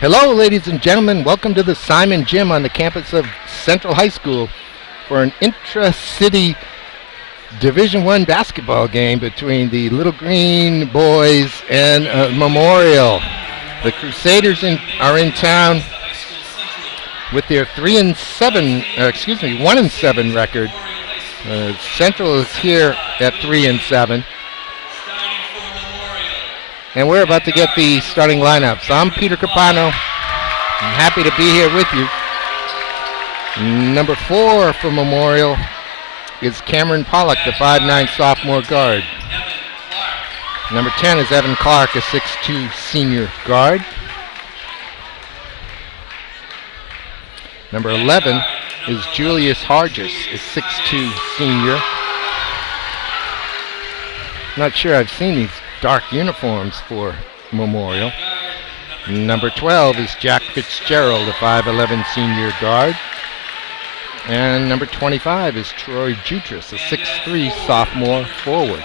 Hello, ladies and gentlemen. Welcome to the Simon Gym on the campus of Central High School for an intra-city Division I basketball game between the Little Green boys and Memorial. The Crusaders are in town with their 1-7 record. Central is here at 3-7. And we're about to get the starting lineups. I'm Peter Capano. I'm happy to be here with you. Number 4 for Memorial is Cameron Pollock, the 5'9" sophomore guard. Number 10 is Evan Clark, a 6'2" senior guard. Number 11 is Julius Hargis, a 6'2" senior. Not sure I've seen these dark uniforms for Memorial. Number 12 is Jack Fitzgerald, a 5'11" senior guard. And number 25 is Troy Jutras, a 6'3" sophomore forward.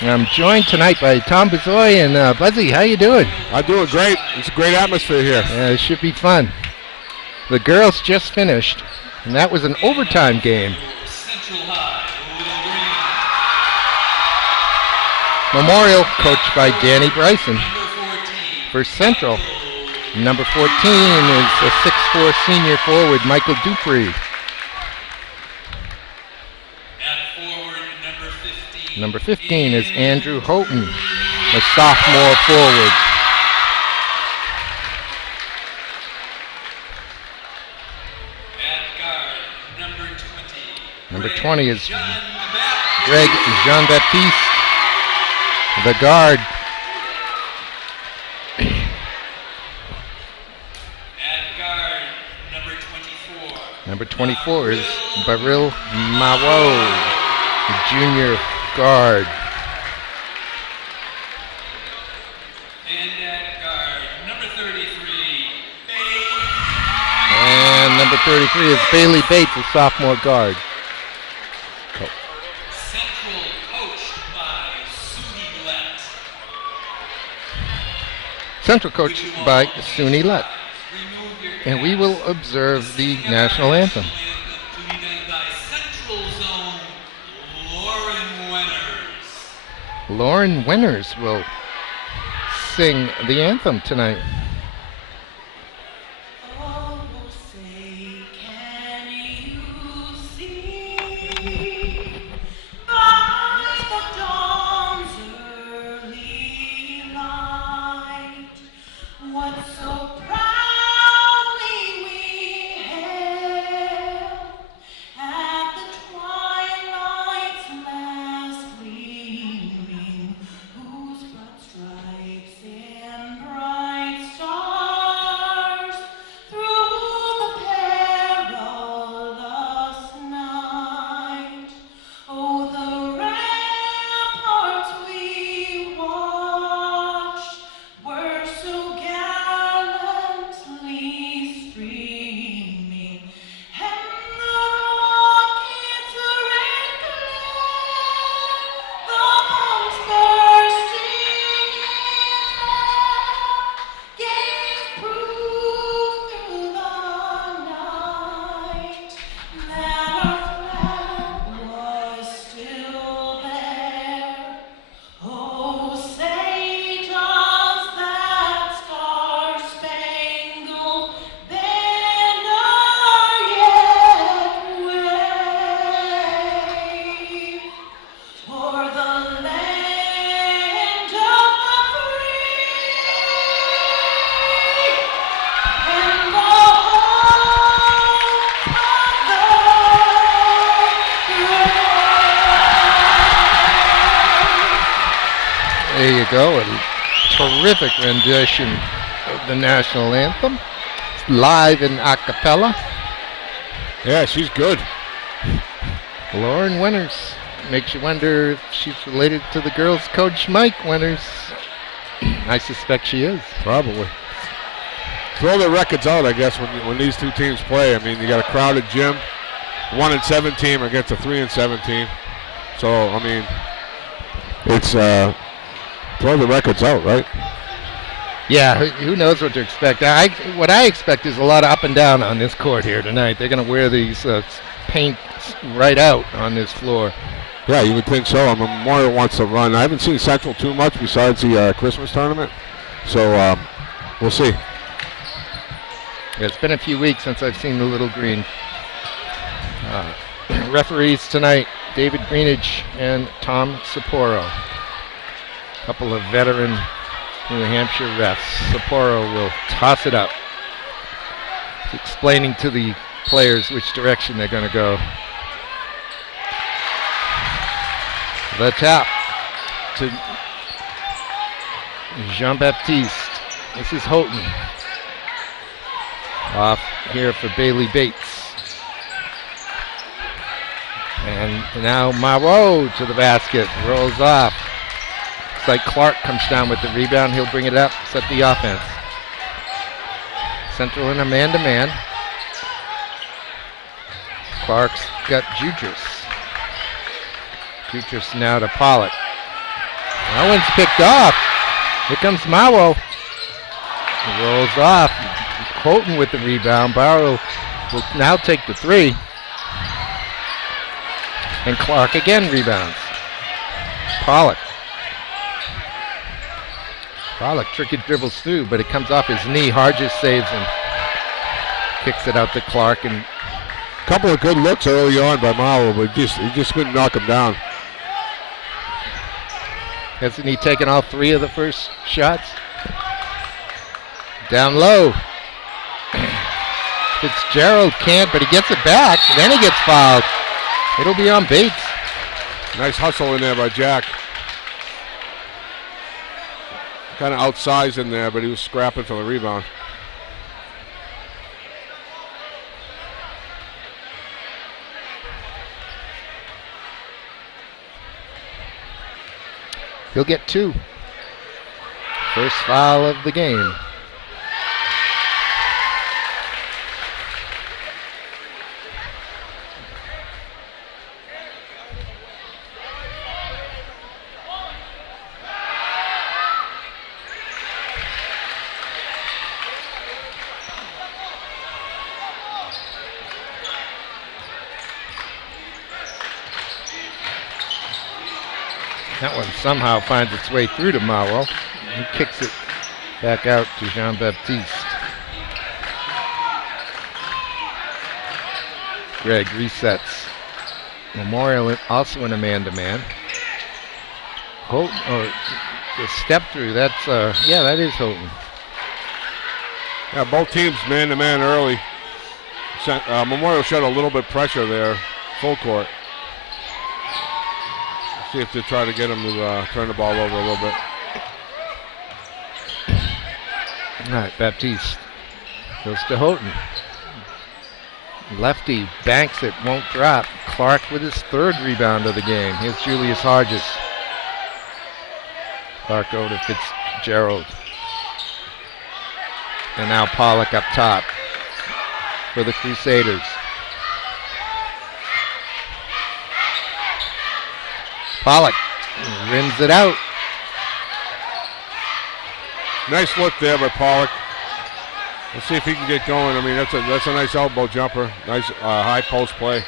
And I'm joined tonight by Tom Bezoy and Buzzy. How you doing? I'm doing great. It's a great atmosphere here. Yeah, it should be fun. The girls just finished, and that was an overtime game. Memorial, coached by Danny Bryson. For Central, number 14 is a 6'4" senior forward, Michael Dupree. Number 15 is Andrew Houghton, a sophomore forward. Number 20 is Greg Jean-Baptiste, the guard. Number 24 is Baril Mawo, the junior guard. And number 33 is Bailey Bates, a sophomore guard. Central coached by Suni Lett. And we will observe the national anthem. Lauren Wenners will sing the anthem tonight. There you go, a terrific rendition of the national anthem, live in a cappella. Yeah, she's good. Lauren Wenners. Makes you wonder if she's related to the girls' coach, Mike Wenners. I suspect she is. Probably. Throw the records out, I guess, when these two teams play. I mean, you got a crowded gym, 1-7 team against a 3-7 team. So, I mean, it's throw the records out, right? Yeah, who knows what to expect. What I expect is a lot of up and down on this court here tonight. They're going to wear these paint right out on this floor. Yeah, you would think so. Memorial wants to run. I haven't seen Central too much besides the Christmas tournament, so we'll see. Yeah, it's been a few weeks since I've seen the Little Green. Referees tonight, David Greenidge and Tom Sapporo. A couple of veteran New Hampshire refs. Sapporo will toss it up. He's explaining to the players which direction they're going to go. The tap to Jean-Baptiste. This is Houghton. Off here for Bailey Bates. And now Marot to the basket. Rolls off. Looks like Clark comes down with the rebound. He'll bring it up, set the offense. Central in a man-to-man. Clark's got Jutras. Jutras now to Pollock. That one's picked off. Here comes Mawo. He rolls off. Houghton with the rebound. Barrow will now take the three. And Clark again rebounds. Pollock. Pollock tricky dribbles through, but it comes off his knee. Hargis saves and kicks it out to Clark. And a couple of good looks early on by Mawo, but he just couldn't knock him down. Hasn't he taken all three of the first shots? Down low. Fitzgerald can't, but he gets it back. Then he gets fouled. It'll be on Bates. Nice hustle in there by Jack. Kind of outsized in there, but he was scrapping for the rebound. He'll get two. First foul of the game. That one somehow finds its way through to Mawo. He kicks it back out to Jean-Baptiste. Greg resets. Memorial also in a man-to-man. Houghton, or the step through, that's, yeah, that is Houghton. Yeah, both teams man-to-man early. Memorial showed a little bit pressure there, full court. See if they try to get him to turn the ball over a little bit. All right, Baptiste goes to Houghton. Lefty banks it, won't drop. Clark with his third rebound of the game. Here's Julius Hargis. Clark over to Fitzgerald. And now Pollock up top for the Crusaders. Pollock rims it out. Nice look there by Pollock. Let's see if he can get going. I mean, that's a nice elbow jumper. Nice high post play.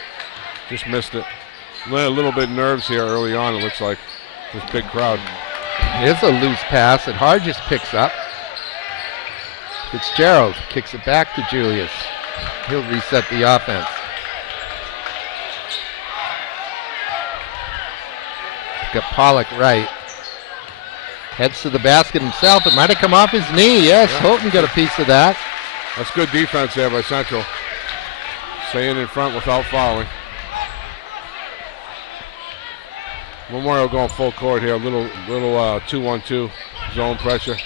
Just missed it. A little bit nerves here early on, it looks like. This big crowd. Here's a loose pass that Hargis picks up. Fitzgerald kicks it back to Julius. He'll reset the offense. Got Pollock right. Heads to the basket himself. It might have come off his knee. Yes, yeah. Houghton got a piece of that. That's good defense there by Central. Staying in front without fouling. Memorial going full court here. Little 2-1-2 zone pressure.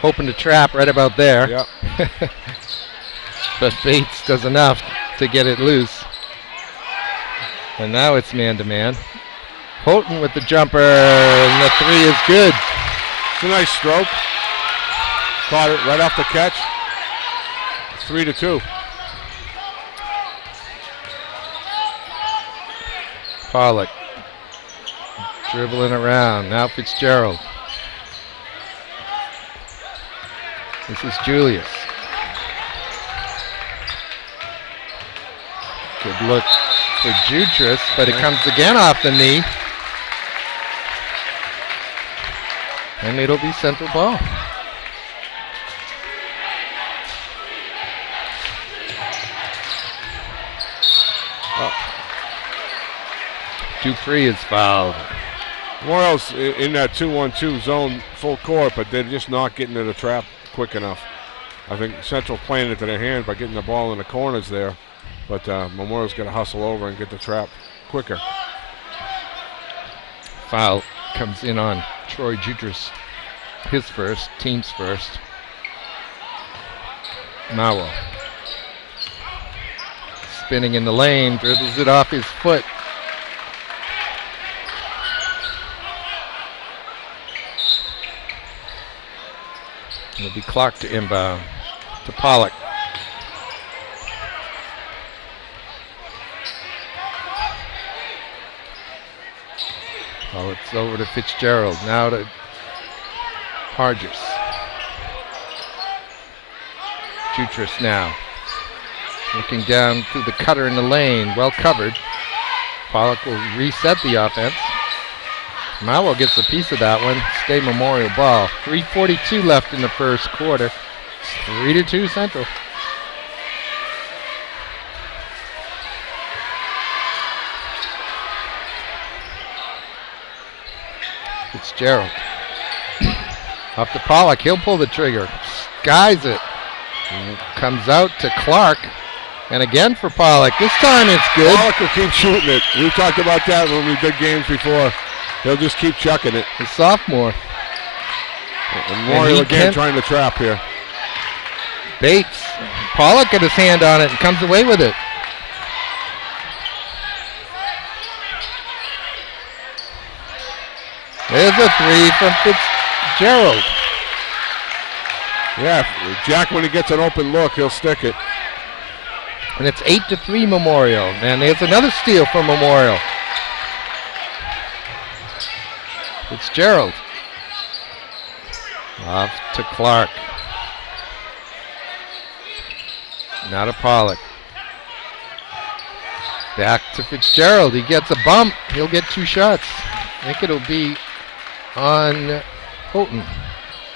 Hoping to trap right about there. Yep. But Bates does enough to get it loose. And now it's man-to-man. Houghton with the jumper, and the three is good. It's a nice stroke. Caught it right off the catch. 3-2. Pollock dribbling around. Now Fitzgerald. This is Julius. Good look for Jutras, but it comes again off the knee. And it'll be Central ball. Dupree is fouled. Memorial's in that 2-1-2 zone full court, but they're just not getting to the trap quick enough. I think Central playing it to their hand by getting the ball in the corners there, but Memorial's got to hustle over and get the trap quicker. Foul comes in on Troy Jutras. His first, team's first. Mawo. Spinning in the lane, dribbles it off his foot. It'll be Clark to inbound to Pollock. Oh, it's over to Fitzgerald. Now to Hargis. Jutras now. Looking down through the cutter in the lane. Well covered. Pollock will reset the offense. Mawo gets a piece of that one. State Memorial ball. 3:42 left in the first quarter. 3-2 Central. Fitzgerald. Up to Pollock. He'll pull the trigger. Skies it. Comes out to Clark. And again for Pollock. This time it's good. Pollock will keep shooting it. We talked about that when we did games before. He'll just keep chucking it. The sophomore. And Memorial again trying to trap here. Bates. Pollock got his hand on it and comes away with it. There's a three from Fitzgerald. Yeah, Jack, when he gets an open look, he'll stick it. And it's 8-3 Memorial. And there's another steal for Memorial. Fitzgerald. Off to Clark. Now to Pollock. Back to Fitzgerald. He gets a bump. He'll get two shots. I think it'll be on Houghton.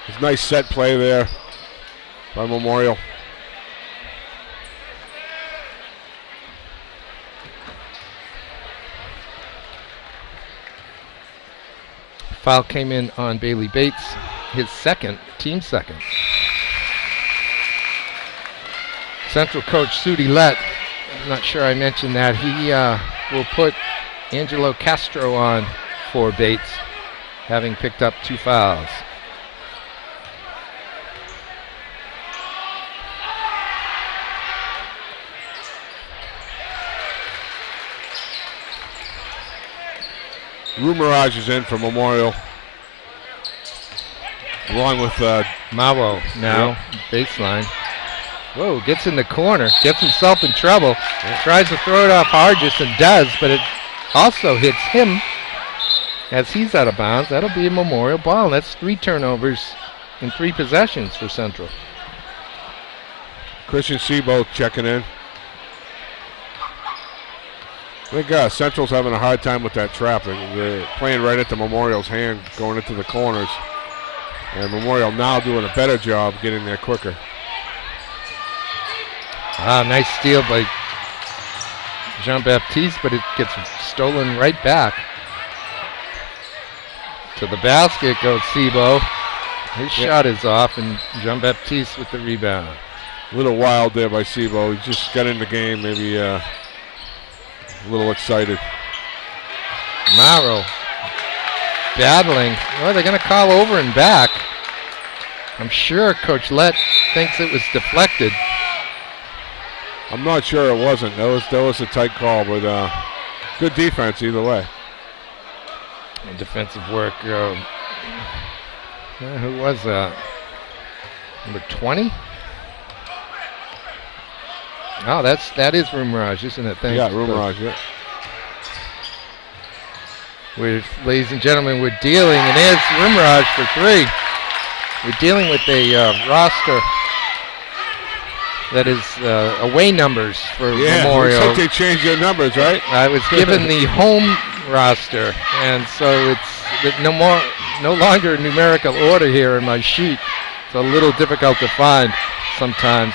It's a nice set play there by Memorial. Foul came in on Bailey Bates, his second, team second. Central coach Sudi Lett, I'm not sure I mentioned that, he will put Angelo Castro on for Bates, having picked up two fouls. Rumiraj is in for Memorial. Along with Mawo now, baseline. Whoa, gets in the corner, gets himself in trouble. Tries to throw it off Hargis and does, but it also hits him as he's out of bounds. That'll be a Memorial ball. That's 3 turnovers in 3 possessions for Central. Christian Sebo checking in. I think Central's having a hard time with that trap. They're playing right into Memorial's hand, going into the corners. And Memorial now doing a better job getting there quicker. Nice steal by Jean-Baptiste, but it gets stolen right back. To the basket goes Sebo. His shot is off, and Jean-Baptiste with the rebound. A little wild there by Sebo. He just got in the game, maybe a little excited. Mauro battling. Well, they're going to call over and back. I'm sure Coach Lett thinks it was deflected. I'm not sure it wasn't. That was a tight call, but good defense either way. And defensive work. Who was that? Number 20? Oh, that is Rumiraj, isn't it? Thanks. Yeah, Rumiraj, yeah. Ladies and gentlemen, we're dealing, and it's Rumiraj for 3. we're dealing with a roster that is away numbers for Memorial. Looks like they changed their numbers, right? I was given the home roster, and so it's no longer numerical order here in my sheet. It's a little difficult to find sometimes.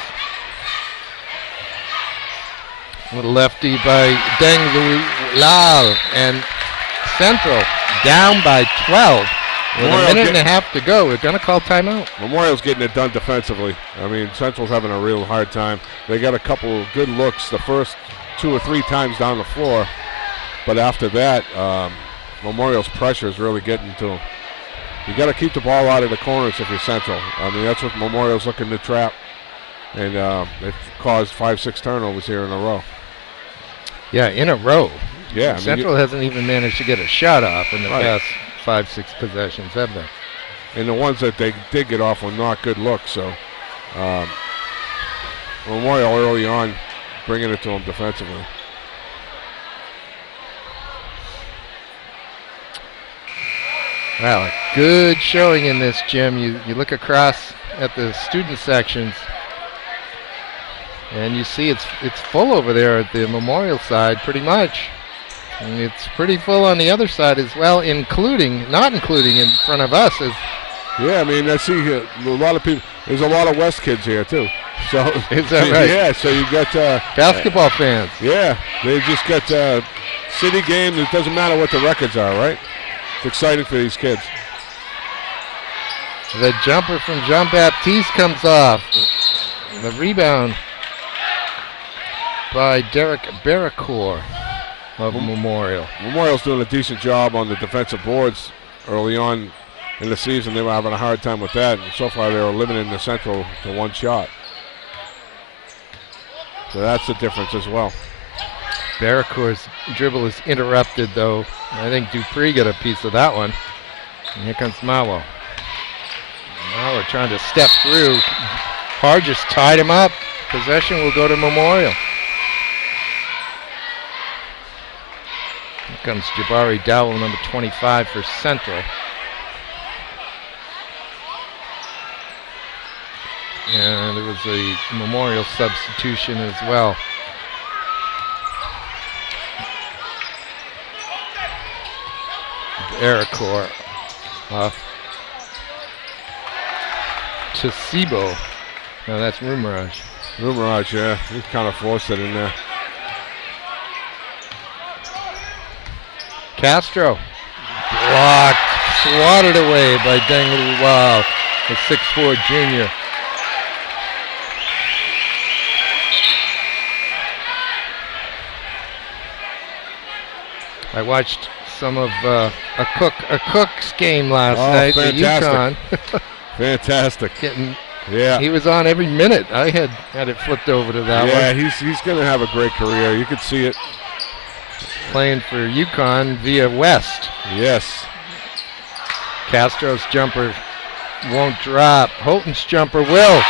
Little lefty by Deng Lal, and Central down by 12. With a minute and a half to go, we're going to call timeout. Memorial's getting it done defensively. I mean, Central's having a real hard time. They got a couple of good looks the first 2 or 3 times down the floor, but after that, Memorial's pressure is really getting to them. You got to keep the ball out of the corners if you're Central. I mean, that's what Memorial's looking to trap, and they've caused 5-6 turnovers here in a row. Yeah, in a row. Yeah, Central hasn't even managed to get a shot off in the past 5-6 possessions, have they? And the ones that they did get off were not good looks. So Memorial early on bringing it to them defensively. Wow, a good showing in this, Jim. You look across at the student sections, and you see it's full over there at the Memorial side pretty much. And it's pretty full on the other side as well, not including in front of us. Yeah, I mean, I see a lot of people. There's a lot of West kids here too. So is that right? Yeah, so you got basketball fans. Yeah, they just got city game. It doesn't matter what the records are, right? It's exciting for these kids. The jumper from Jean Baptiste comes off. The rebound by Derek Barracourt of Memorial. Memorial's doing a decent job on the defensive boards early on in the season. They were having a hard time with that. And so far, they were limiting the Central to 1 shot. So that's the difference as well. Barracourt's dribble is interrupted, though. I think Dupree got a piece of that one. And here comes Mawa. Mawa trying to step through. Parr just tied him up. Possession will go to Memorial. Here comes Jabari Dowell, number 25 for Central. And there was a Memorial substitution as well. Barracourt off to Sibo. No, that's Rumaraj. Rumaraj, yeah. He kind of forced it in there. Castro blocked, swatted away by Deng Luau, the 6'4" junior. I watched some of a Cook's game last night at UConn. Fantastic. Yeah. He was on every minute. I had it flipped over to that one. Yeah, he's going to have a great career. You could see it. Playing for UConn via West. Yes. Castro's jumper won't drop. Houghton's jumper will.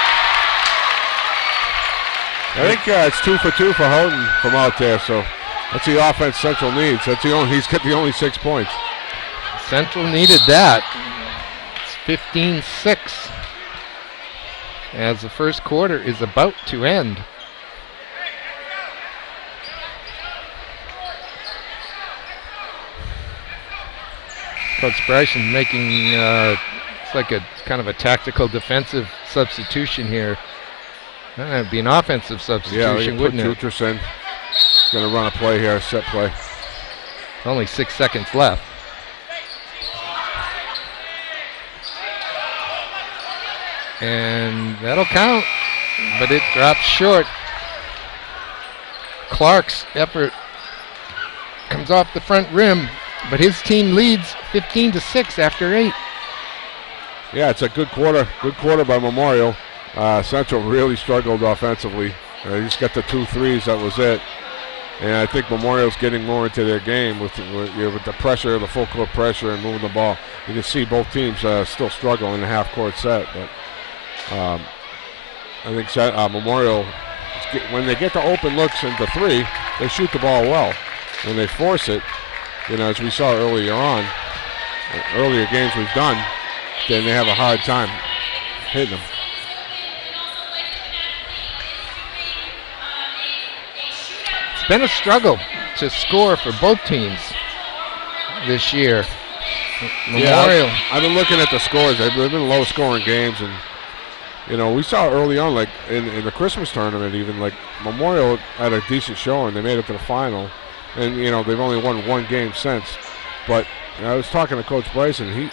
I think it's 2 for 2 for Houghton from out there, so that's the offense Central needs. He's got the only 6 points. Central needed that. It's 15-6 as the first quarter is about to end. Coach Bryson making it's like a kind of a tactical defensive substitution here. That'd be an offensive substitution, wouldn't it? Uterson. He's going to run a play here, a set play. Only 6 seconds left. And that'll count, but it drops short. Clark's effort comes off the front rim, but his team leads 15-6 after 8. Yeah, it's a good quarter. Good quarter by Memorial. Central really struggled offensively. They just got the 2 threes, that was it. And I think Memorial's getting more into their game with the pressure, the full court pressure, and moving the ball. You can see both teams still struggle in the half court set. But I think Memorial, when they get the open looks into 3, they shoot the ball well. When they force it, as we saw earlier games we've done, then they have a hard time. hitting him. It's been a struggle to score for both teams this year. Memorial. Yeah, I've been looking at the scores. They've been low-scoring games, and you know, we saw early on, like in the Christmas tournament, even like Memorial had a decent showing. They made it to the final, and you know they've only won one game since. But you know, I was talking to Coach Bryson.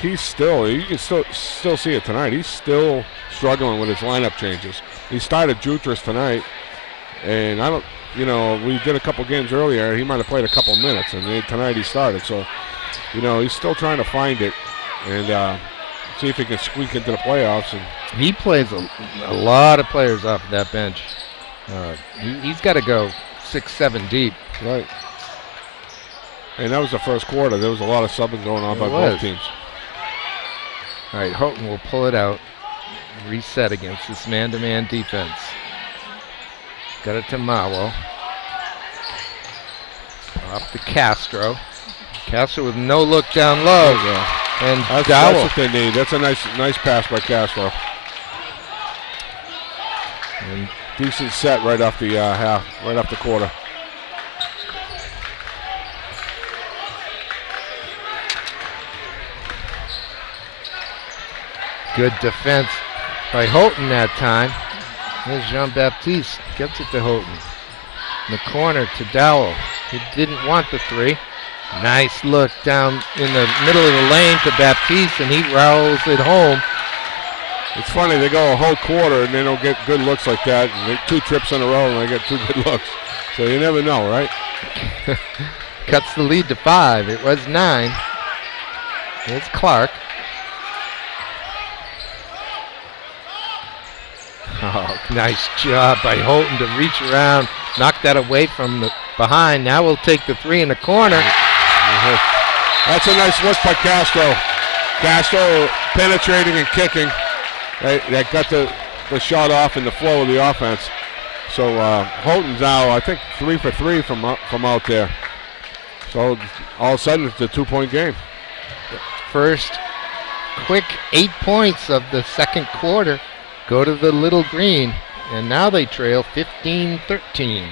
He's still, you can still see it tonight. He's still struggling with his lineup changes. He started Jutras tonight, and I don't, you know, we did a couple games earlier. He might have played a couple minutes, and tonight he started. So, you know, he's still trying to find it and see if he can squeak into the playoffs. And he plays a lot of players off that bench. He's got to go 6-7 deep. Right. And that was the first quarter. There was a lot of subbing going on by both teams. All right, Houghton will pull it out, reset against this man-to-man defense. Got it to Mawo. Off to Castro. Castro with no look down low. And that's what they need. That's a nice pass by Castro. And decent set right off the half, right off the quarter. Good defense by Houghton that time. There's Jean-Baptiste. Gets it to Houghton. In the corner to Dowell. He didn't want the three. Nice look down in the middle of the lane to Baptiste, and he rowels it home. It's funny, they go a whole quarter and they don't get good looks like that. And they 2 trips in a row and they get 2 good looks. So you never know, right? Cuts the lead to 5. It was 9. Here's Clark. Oh, nice job by Houghton to reach around, knock that away from the behind. Now we'll take the 3 in the corner. That's a nice look by Castro. Castro penetrating and kicking. That got the shot off in the flow of the offense. So Houghton's now, I think, 3 for 3 from out there. So all of a sudden it's a 2-point game. First quick 8 points of the second quarter go to the Little Green, and now they trail 15-13.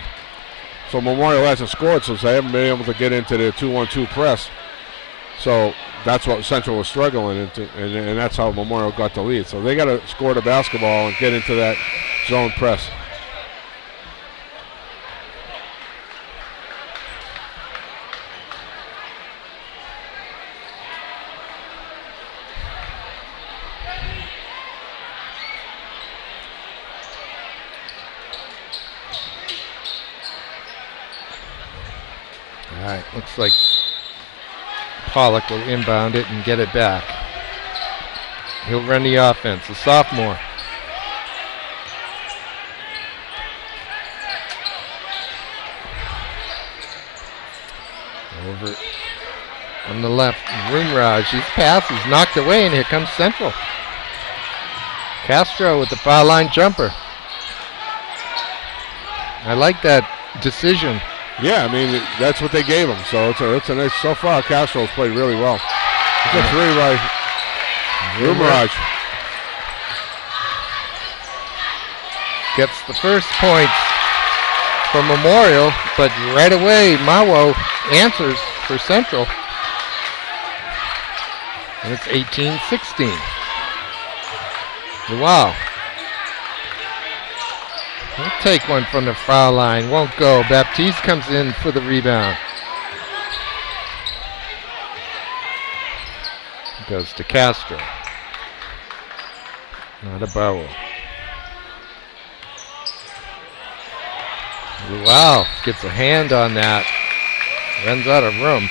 So Memorial hasn't scored since they haven't been able to get into the 2-1-2 press. So that's what Central was struggling into, and that's how Memorial got the lead. So they got to score the basketball and get into that zone press. All right, looks like Pollock will inbound it and get it back. He'll run the offense, a sophomore. Over on the left, Roomraj. His pass is knocked away, and here comes Central. Castro with the foul line jumper. I like that decision. Yeah, I mean, that's what they gave him. So it's a nice, so far Castro's played really well. It's a 3 by Roomraj. Gets the first points for Memorial, but right away Mawo answers for Central. And it's 18-16. Wow. He'll take one from the foul line. Won't go. Baptiste comes in for the rebound. Goes to Castro. Not a Barrow. Wow. Gets a hand on that. Runs out of room.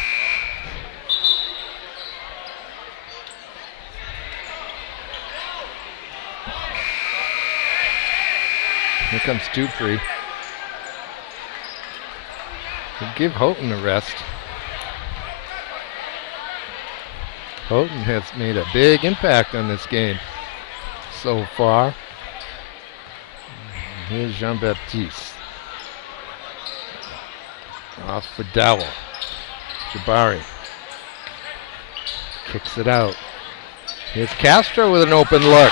Here comes Dupree. We'll give Houghton a rest. Houghton has made a big impact on this game so far. Here's Jean-Baptiste. Off for Dowell. Jabari. Kicks it out. Here's Castro with an open look.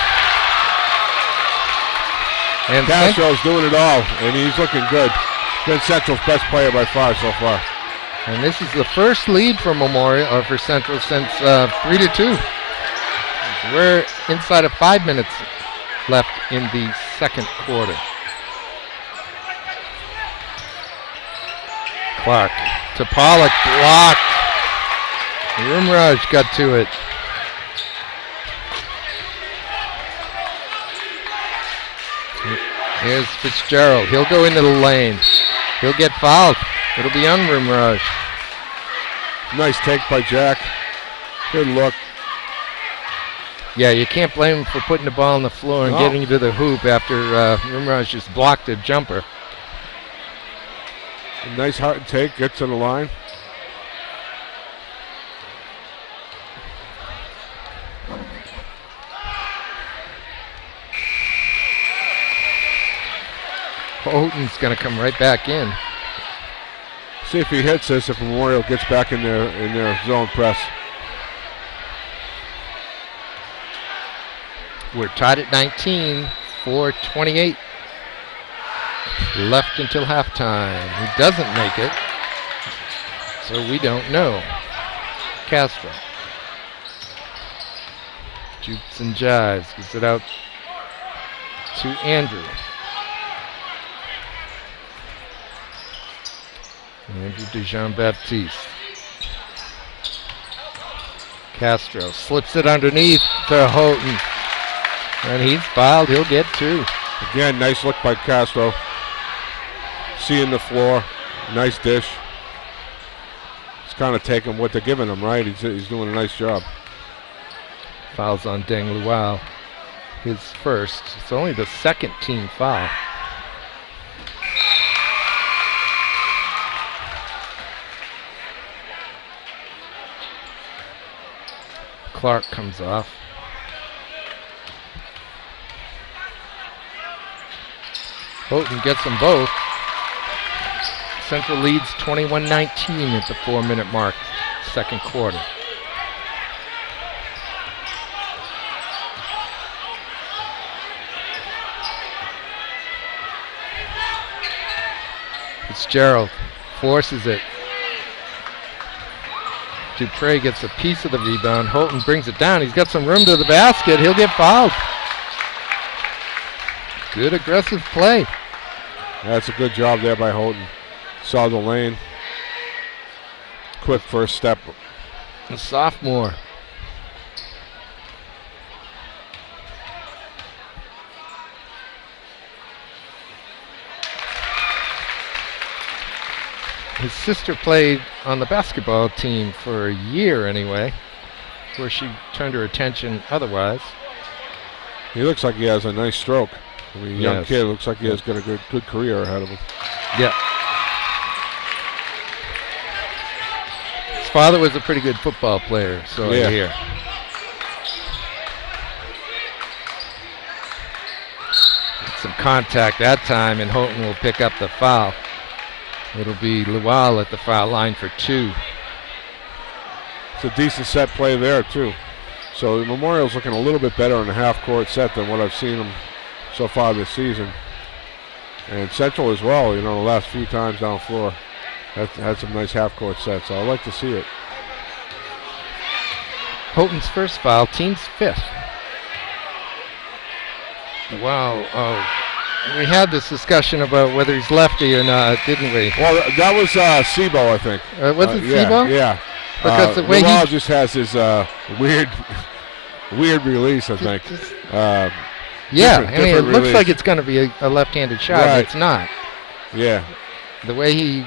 And Castro's doing it all, and he's looking good. Been Central's best player by far so far. And this is the first lead for Memorial or for Central since 3-2. We're inside of 5 minutes left in the second quarter. Clark to Pollock, blocked. Rumraj got to it. Here's Fitzgerald. He'll go into the lane. He'll get fouled. It'll be on Rumraj. Nice take by Jack. Good look. Yeah, you can't blame him for putting the ball on the floor and getting to the hoop after Rumraj just blocked a jumper. A nice hard take, gets to the line. Houghton's going to come right back in. See if he hits this, if Memorial gets back in their zone press. We're tied at 19, 4:28 left until halftime. He doesn't make it, so we don't know. Castro. Jukes and jives, gets it out to Andrew. Andrew DeJean-Baptiste. Castro slips it underneath to Houghton. And he's fouled. He'll get two. Again, nice look by Castro. Seeing the floor. Nice dish. He's kind of taking what they're giving him, right? He's doing a nice job. Fouls on Deng Luau. His first. It's only the second team foul. Clark comes off. Houghton gets them both. Central leads 21-19 at the 4-minute mark, second quarter. Fitzgerald forces it. Dupre gets a piece of the rebound. Houghton brings it down. He's got some room to the basket. He'll get fouled. Good aggressive play. That's a good job there by Houghton. Saw the lane. Quick first step. A sophomore. His sister played on the basketball team for a year anyway, where she turned her attention otherwise. He looks like he has a nice stroke. I mean, young Yes. kid, looks like he has got a good career ahead of him. Yeah. His father was a pretty good football player, so I hear. Some contact that time, and Houghton will pick up the foul. It'll be Luau at the foul line for two. It's a decent set play there, too. So Memorial's looking a little bit better in the half-court set than what I've seen them so far this season. And Central as well, you know, the last few times down the floor. Had some nice half-court sets, so I like to see it. Houghton's first foul, team's fifth. Wow. Oh, we had this discussion about whether he's lefty or not, didn't we? Well, that was Sebo, I think. Was it Sebo? Yeah. Because the way Luau he just has his weird release, I think. yeah, different I mean, it looks release. like it's going to be a left-handed shot. Right. It's not. Yeah. The way he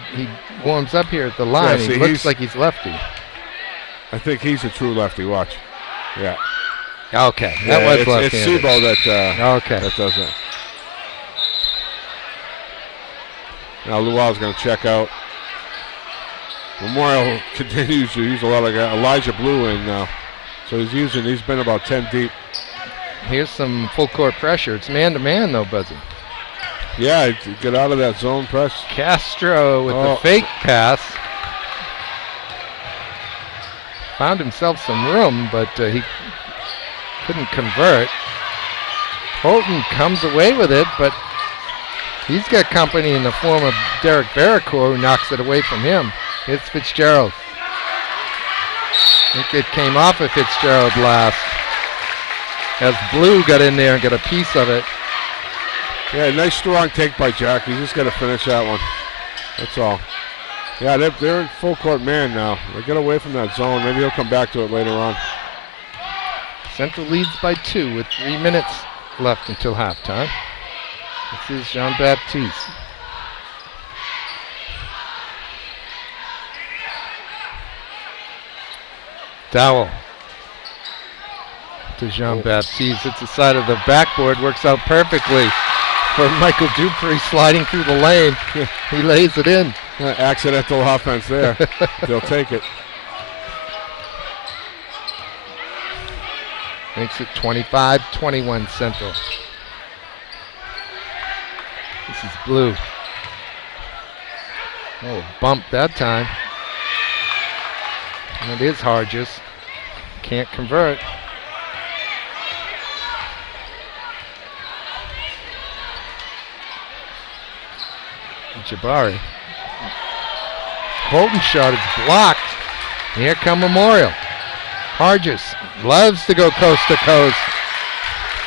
warms up here at the line, see, he looks like he's lefty. I think he's a true lefty. Watch. Yeah. Okay, that was it's left-handed. Sebo that Okay. does that. Now Luau's going to check out. Memorial continues to use a lot of guys. Elijah Blue in now. So he's been about 10 deep. Here's some full court pressure. It's man-to-man though, Buzzy. Yeah, get out of that zone press. Castro with the fake pass. Found himself some room, but he couldn't convert. Houghton comes away with it, but He's got company in the form of Derek Barracore, who knocks it away from him. It's Fitzgerald. I think it came off of Fitzgerald last. As Blue got in there and got a piece of it. Yeah, nice strong take by Jack. He's just got to finish that one. That's all. Yeah, they're in full court man now. They get away from that zone. Maybe he'll come back to it later on. Central leads by 2 with 3 minutes left until halftime. This is Jean-Baptiste. Dowell to Jean-Baptiste. It's the side of the backboard. Works out perfectly for Michael Dupree sliding through the lane. He lays it in. Accidental offense there. They'll take it. Makes it 25-21 Central. This is Blue. Oh, bump that time. And it is Hargis. Can't convert. Jabari. Holton shot is blocked. Here come Memorial. Hargis loves to go coast to coast.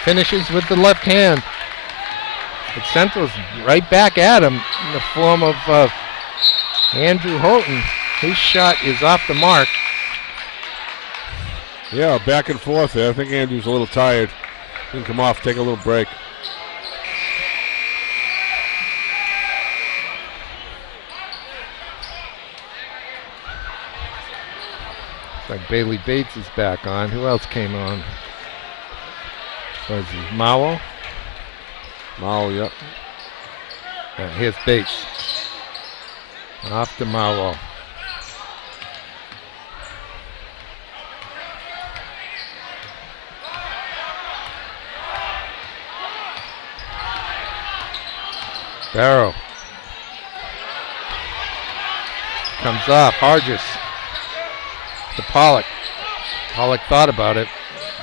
Finishes with the left hand. But Central's right back at him in the form of Andrew Holton. His shot is off the mark. Yeah, back and forth there. I think Andrew's a little tired. He can come off, take a little break. Looks like Bailey Bates is back on. Who else came on? Was it Mao? Mao, yep. Here's Bates. Off to Mao. Barrow. Comes off. Hargis. To Pollock. Pollock thought about it,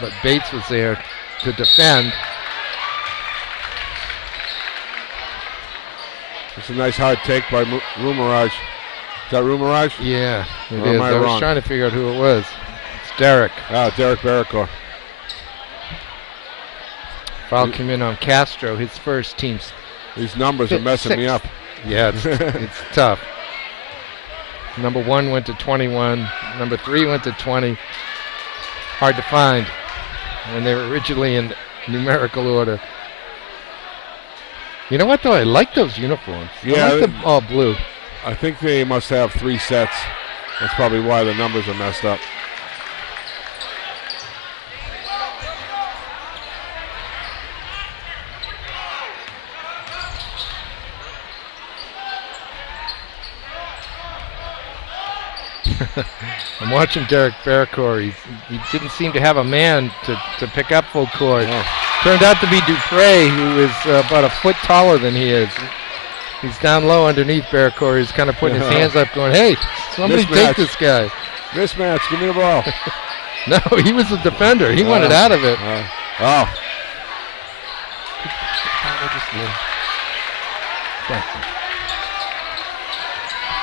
but Bates was there to defend. It's a nice hard take by Rumaraj. Is that Rumaraj? Yeah, it or is. am I I was wrong? trying to figure out who it was. It's Derek. Ah, Derek Barracore. Foul came in on Castro, his first team's. These numbers are messing me up. Yeah, it's tough. Number 1 went to 21. Number 3 went to 20. Hard to find when they were originally in numerical order. You know what, though? I like those uniforms. Yeah, I like the all blue. I think they must have 3 sets. That's probably why the numbers are messed up. I'm watching Derek Barracore. He didn't seem to have a man to pick up full court. Oh. Turned out to be Dupre, who is about a foot taller than he is. He's down low underneath Barracore. He's kind of putting his hands up going, hey, somebody take this guy. Mismatch, give me the ball. No, he was a defender. He wanted out of it. Oh.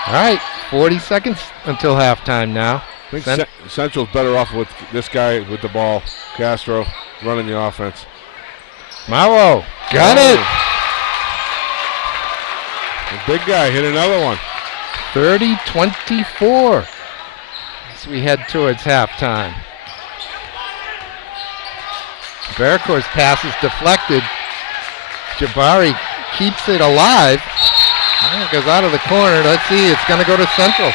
All right, 40 seconds until halftime now. I think Central's better off with this guy with the ball. Castro running the offense. Mauro got it. The big guy hit another one. 30-24 as we head towards halftime. Barracore's pass is deflected. Jabari keeps it alive. It goes out of the corner. Let's see. It's going to go to Central.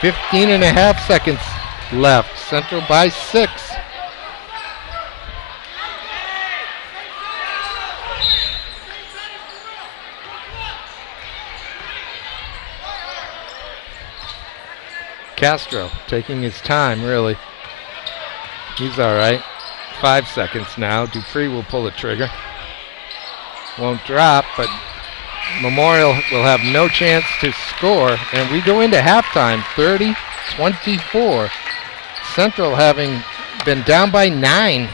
15.5 seconds left. Central by 6. Castro taking his time, really. He's all right. 5 seconds now. Dupree will pull the trigger. Won't drop, but Memorial will have no chance to score. And we go into halftime, 30-24. Central having been down by 9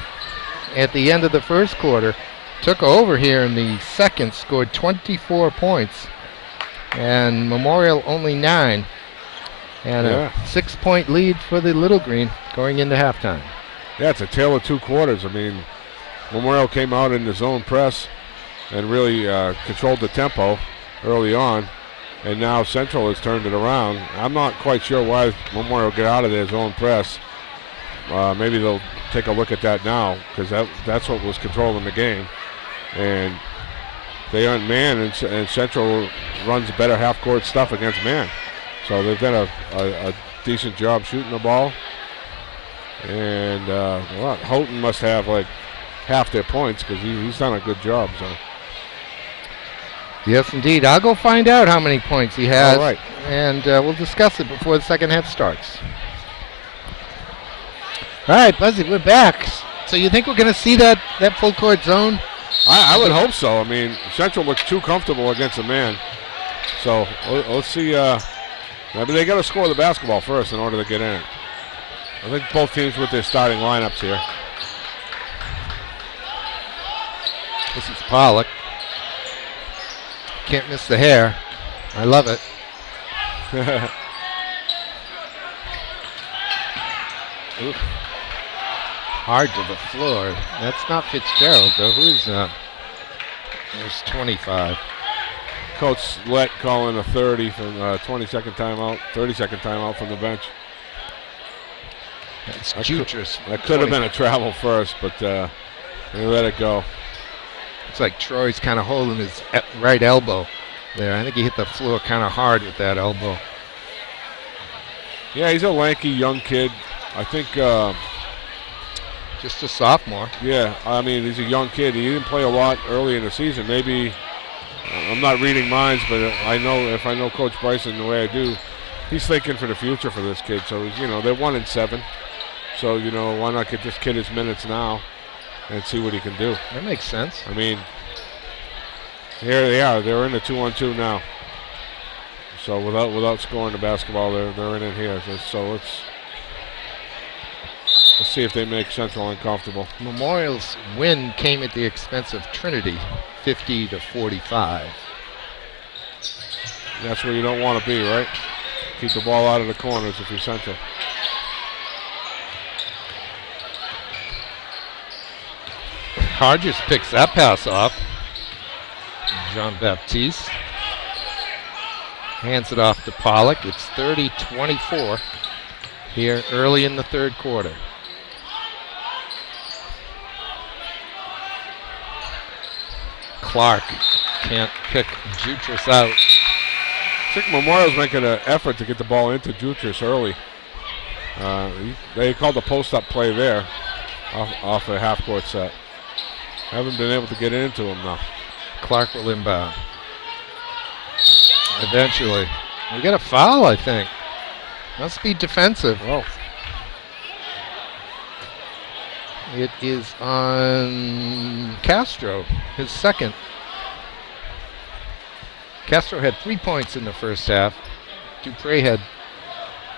at the end of the first quarter. Took over here in the second, scored 24 points. And Memorial only 9. And a 6-point lead for the Little Green going into halftime. Yeah, it's a tale of two quarters. I mean, Memorial came out in the zone press and really controlled the tempo early on. And now Central has turned it around. I'm not quite sure why Memorial get out of their zone press. Maybe they'll take a look at that now, because that's what was controlling the game. And they aren't man, and Central runs better half-court stuff against man. So they've done a decent job shooting the ball. And Houghton must have like half their points, because he's done a good job. So. Yes, indeed. I'll go find out how many points he has. All right. And we'll discuss it before the second half starts. All right, Buzzy, we're back. So you think we're going to see that full court zone? I would hope so. I mean, Central looks too comfortable against a man. So let's see. Maybe they got to score the basketball first in order to get in. I think both teams with their starting lineups here. This is Pollock. Can't miss the hair. I love it. Hard to the floor. That's not Fitzgerald, though. Who's there's 25. Coach Lett calling a 30 from 20-second timeout, 30-second timeout from the bench. That's Jutras. That could have been a travel first, but they let it go. It's like Troy's kind of holding his right elbow there. I think he hit the floor kind of hard with that elbow. Yeah, he's a lanky young kid. I think just a sophomore. Yeah, I mean, he's a young kid. He didn't play a lot early in the season. Maybe, I'm not reading minds, but I know if I know Coach Bryson the way I do, he's thinking for the future for this kid. So, they're 1-7. So, why not get this kid his minutes now and see what he can do? That makes sense. I mean, here they are. They're in the 2-on-2 now. So without scoring the basketball, they're in it here. So let's see if they make Central uncomfortable. Memorial's win came at the expense of Trinity, 50-45. That's where you don't want to be, right? Keep the ball out of the corners if you're Central. Hargis picks that pass off. Jean-Baptiste hands it off to Pollock. It's 30-24 here early in the third quarter. Clark can't pick Jutras out. I think Memorial's making an effort to get the ball into Jutras early. They called the post-up play there off a half-court set. Haven't been able to get into him now. Clark will inbound. Eventually. We got a foul, I think. Must be defensive. Oh. It is on Castro, his second. Castro had 3 points in the first half. Dupre had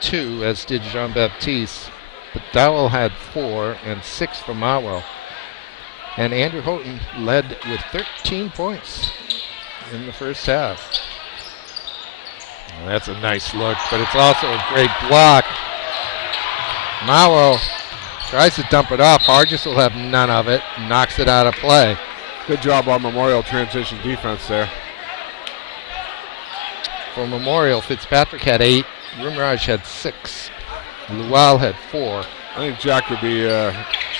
2, as did Jean-Baptiste. But Dowell had 4 and 6 for Marwell. And Andrew Houghton led with 13 points in the first half. Well, that's a nice look, but it's also a great block. Marwell tries to dump it off. Hargis will have none of it. Knocks it out of play. Good job on Memorial transition defense there. For Memorial, Fitzpatrick had 8. Rimraj had 6. Lual had 4. I think Jack would be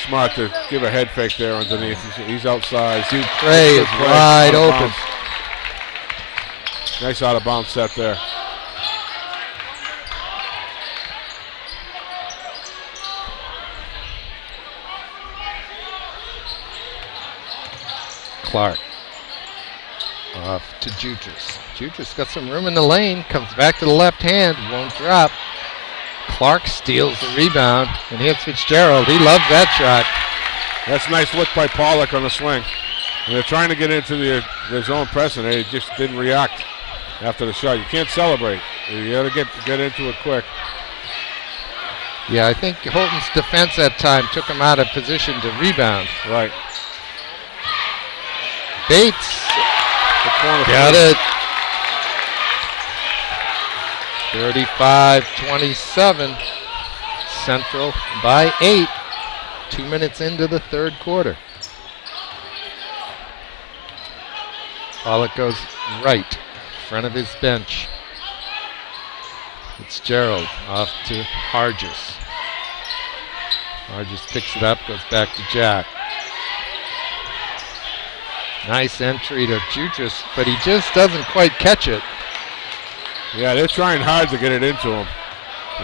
smart to give a head fake there underneath. He's outside. Dupre is wide open. Nice out of bounds set there. Clark off to Jutras. Jutras got some room in the lane. Comes back to the left hand. Won't drop. Clark steals the rebound and hits Fitzgerald. He loves that shot. That's a nice look by Pollock on the swing. And they're trying to get into their zone press, and they just didn't react after the shot. You can't celebrate. You got to get into it quick. Yeah, I think Holton's defense that time took him out of position to rebound. Right. Bates The corner got three. it. 35-27. Central by 8. 2 minutes into the third quarter. Pollock goes right, front of his bench. Fitzgerald off to Hargis. Hargis picks it up, goes back to Jack. Nice entry to Jutras, but he just doesn't quite catch it. Yeah, they're trying hard to get it into him.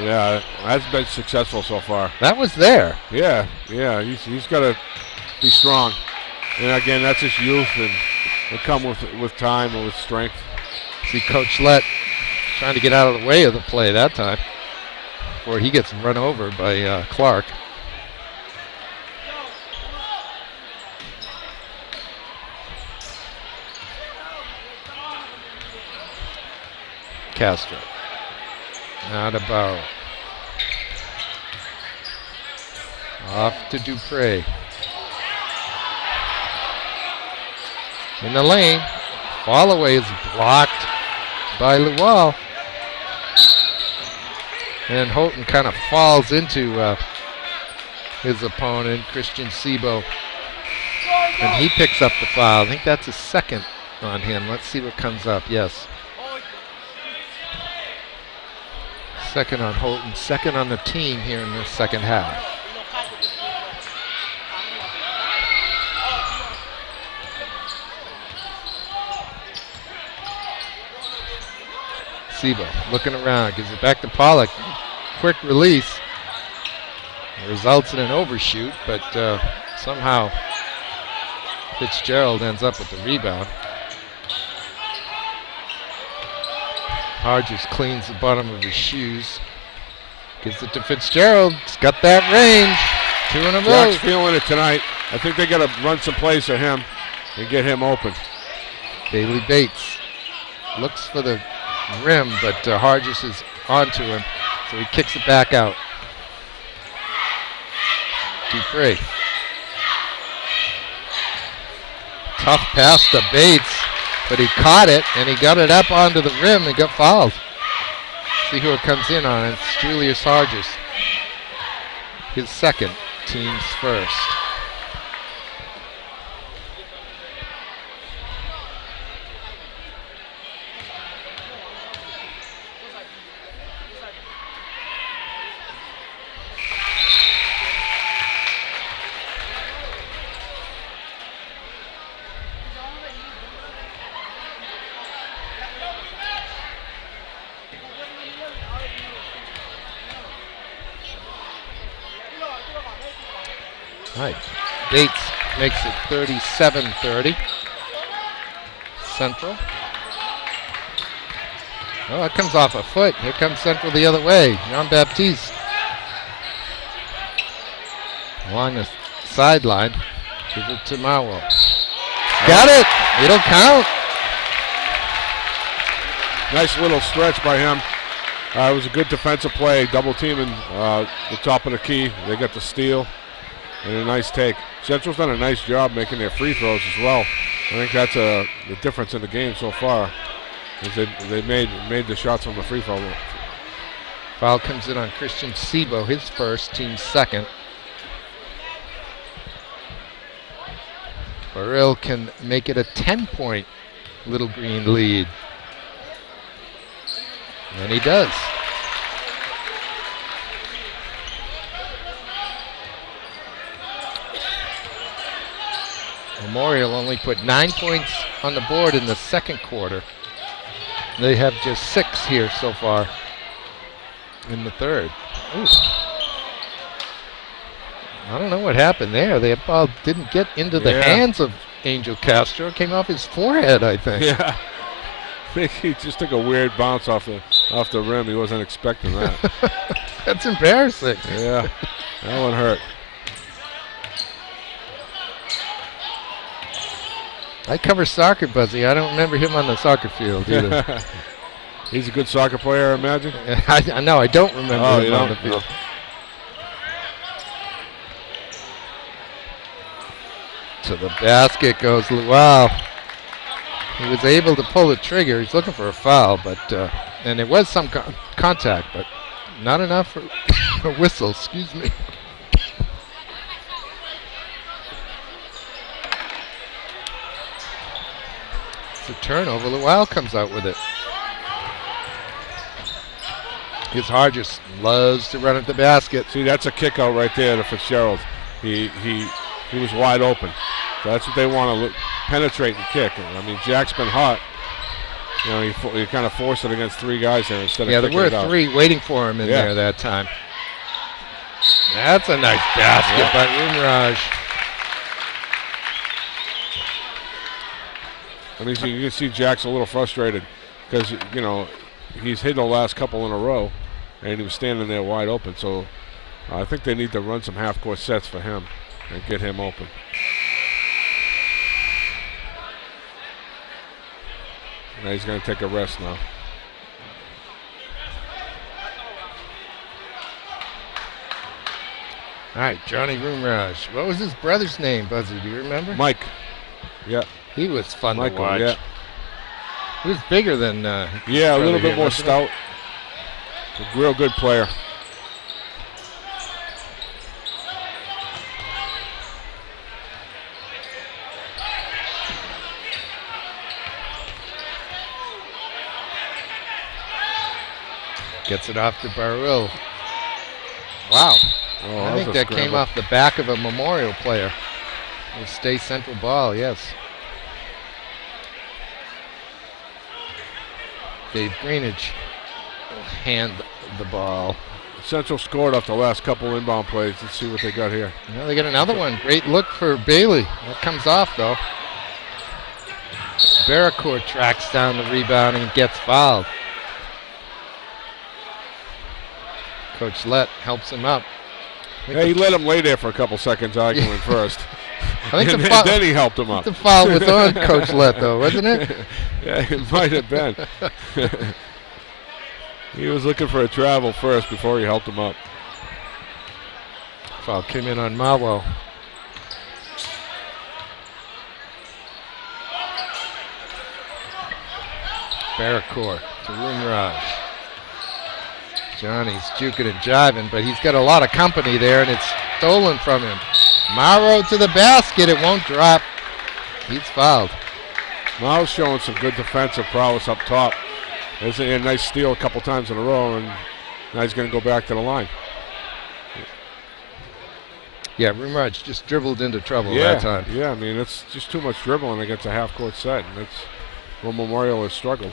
Yeah, that's been successful so far. That was there. Yeah, he's got to be strong. And again, that's his youth, and it come with time and with strength. See Coach Lett trying to get out of the way of the play that time before he gets run over by Clark. Castro. Now to Barrow. Off to Dupre. In the lane. Fall away is blocked by Lual. And Houghton kind of falls into his opponent, Christian Sebo. And he picks up the foul. I think that's his second on him. Let's see what comes up. Yes. Second on Houghton, second on the team here in the second half. Sebo looking around, gives it back to Pollock. Quick release. Results in an overshoot, but somehow Fitzgerald ends up with the rebound. Hargis cleans the bottom of his shoes. Gives it to Fitzgerald. He's got that range. 2 in a row. Jack's feeling it tonight. I think they got to run some plays to him and get him open. Bailey Bates looks for the rim, but Hargis is onto him, so he kicks it back out. Dupre. Tough pass to Bates, but he caught it, and he got it up onto the rim and got fouled. See who it comes in on. It's Julius Hargis. His second, team's first. Right. Bates makes it 37-30. Central. Oh, it comes off a foot. Here comes Central the other way. Jean-Baptiste. Along the sideline. Give it to Mawo. Got it. It'll count. Nice little stretch by him. It was a good defensive play, double teaming the top of the key. They got the steal and a nice take. Central's done a nice job making their free throws as well. I think that's the difference in the game so far. Is they made the shots on the free throw. Foul comes in on Christian Sebo, his first, team second. Burrell can make it a 10-point Little Green lead. And he does. Memorial only put 9 points on the board in the second quarter. They have just 6 here so far in the third. Ooh. I don't know what happened there. The ball didn't get into the hands of Angel Castro. It came off his forehead, I think. Yeah. I think he just took a weird bounce off the rim. He wasn't expecting that. That's embarrassing. Yeah, that one hurt. I cover soccer, Buzzy. I don't remember him on the soccer field either. He's a good soccer player, I imagine. I know. I don't remember him on the field. To the basket goes Luau. He was able to pull the trigger. He's looking for a foul, but and there was some contact, but not enough for a whistle. Excuse me. It's a turnover. Luau comes out with it. His heart just loves to run at the basket. See, that's a kick out right there to Fitzgerald. He was wide open. So that's what they want to penetrate and kick. I mean, Jack's been hot. You know, he kind of forced it against 3 guys there instead of kicking it out. Yeah, there were 3 waiting for him in there that time. That's a nice basket by Roomraj. I mean, so you can see Jack's a little frustrated because, you know, he's hit the last couple in a row, and he was standing there wide open. So I think they need to run some half-court sets for him and get him open. Now he's going to take a rest now. All right, Johnny Roomraj. What was his brother's name, Buzzy? Do you remember? Mike. Yeah. He was fun to watch. Yeah. He was bigger than yeah, a little bit more stout. A real good player. Gets it off to Baril. Wow. Oh, I think that came off the back of a Memorial player. The State Central ball, yes. Dave Greenidge will hand the ball. Central scored off the last couple inbound plays. Let's see what they got here. Well, they got another one. Great look for Bailey. That comes off, though. Barracourt tracks down the rebound and gets fouled. Coach Lett helps him up. Yeah, he let him lay there for a couple seconds arguing first. I think and then he helped him up. The foul was on Coach Lett, though, wasn't it? Yeah, it might have been. He was looking for a travel first before he helped him up. Foul came in on Marwell. Barracourt to Roomraj. Johnny's juking and jiving, but he's got a lot of company there, and it's stolen from him. Morrow to the basket. It won't drop. He's fouled. Morrow's showing some good defensive prowess up top. There's a nice steal a couple times in a row, and now he's going to go back to the line. Yeah, Roomraj just dribbled into trouble that time. Yeah, I mean, it's just too much dribbling against a half-court set, and that's where Memorial has struggled.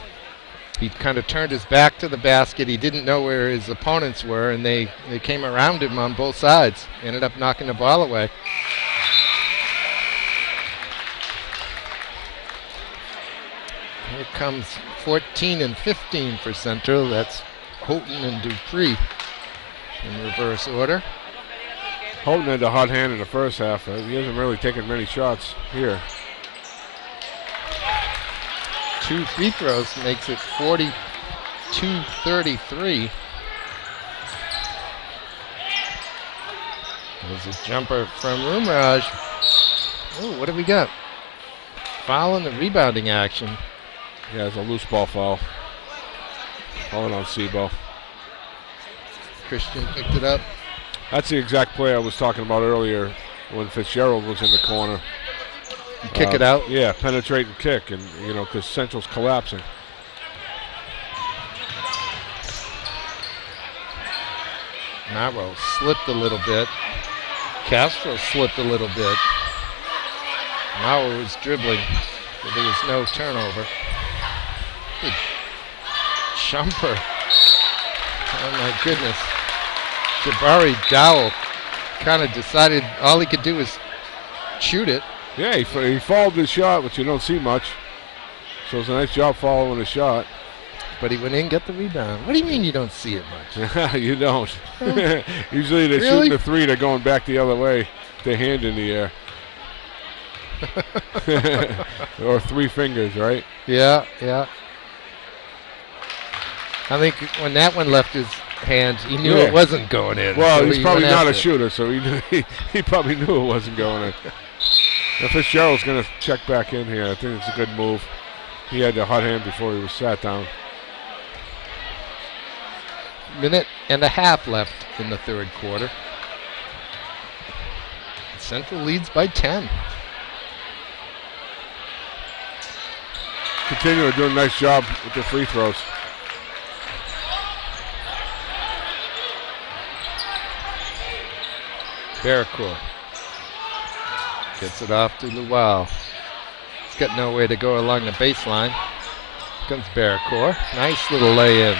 He kind of turned his back to the basket. He didn't know where his opponents were, and they came around him on both sides. Ended up knocking the ball away. Here comes 14 and 15 for Central. That's Houghton and Dupree in reverse order. Houghton had a hot hand in the first half. He hasn't really taken many shots here. 2 free throws makes it 42-33. There's a jumper from Roomraj. Oh, what have we got? Foul in the rebounding action. Yeah, it's a loose ball foul. Falling on Sebo. Christian picked it up. That's the exact play I was talking about earlier when Fitzgerald was in the corner. You kick it out? Yeah, penetrate and kick, and you know, because Central's collapsing. Narrow slipped a little bit. Castro slipped a little bit. Mauer was dribbling, but there was no turnover. Good jumper. Oh my goodness. Jabari Dowell kind of decided all he could do was shoot it. Yeah, he followed the shot, which you don't see much. So it's a nice job following the shot. But he went in and got the rebound. What do you mean you don't see it much? You don't. Usually they're shooting the three, they're going back the other way, their hand in the air. Or 3 fingers, right? Yeah, yeah. I think when that one left his hand, he knew it wasn't going in. Well, so he's probably not a shooter. shooter, so he probably knew it wasn't going in. Now Fitzgerald's going to check back in here. I think it's a good move. He had the hot hand before he was sat down. Minute and a half left in the third quarter. Central leads by 10. Continue to do a nice job with the free throws. Barracourt gets it off to Luau. He's got nowhere to go along the baseline. Comes Barracourt. Nice little lay-in.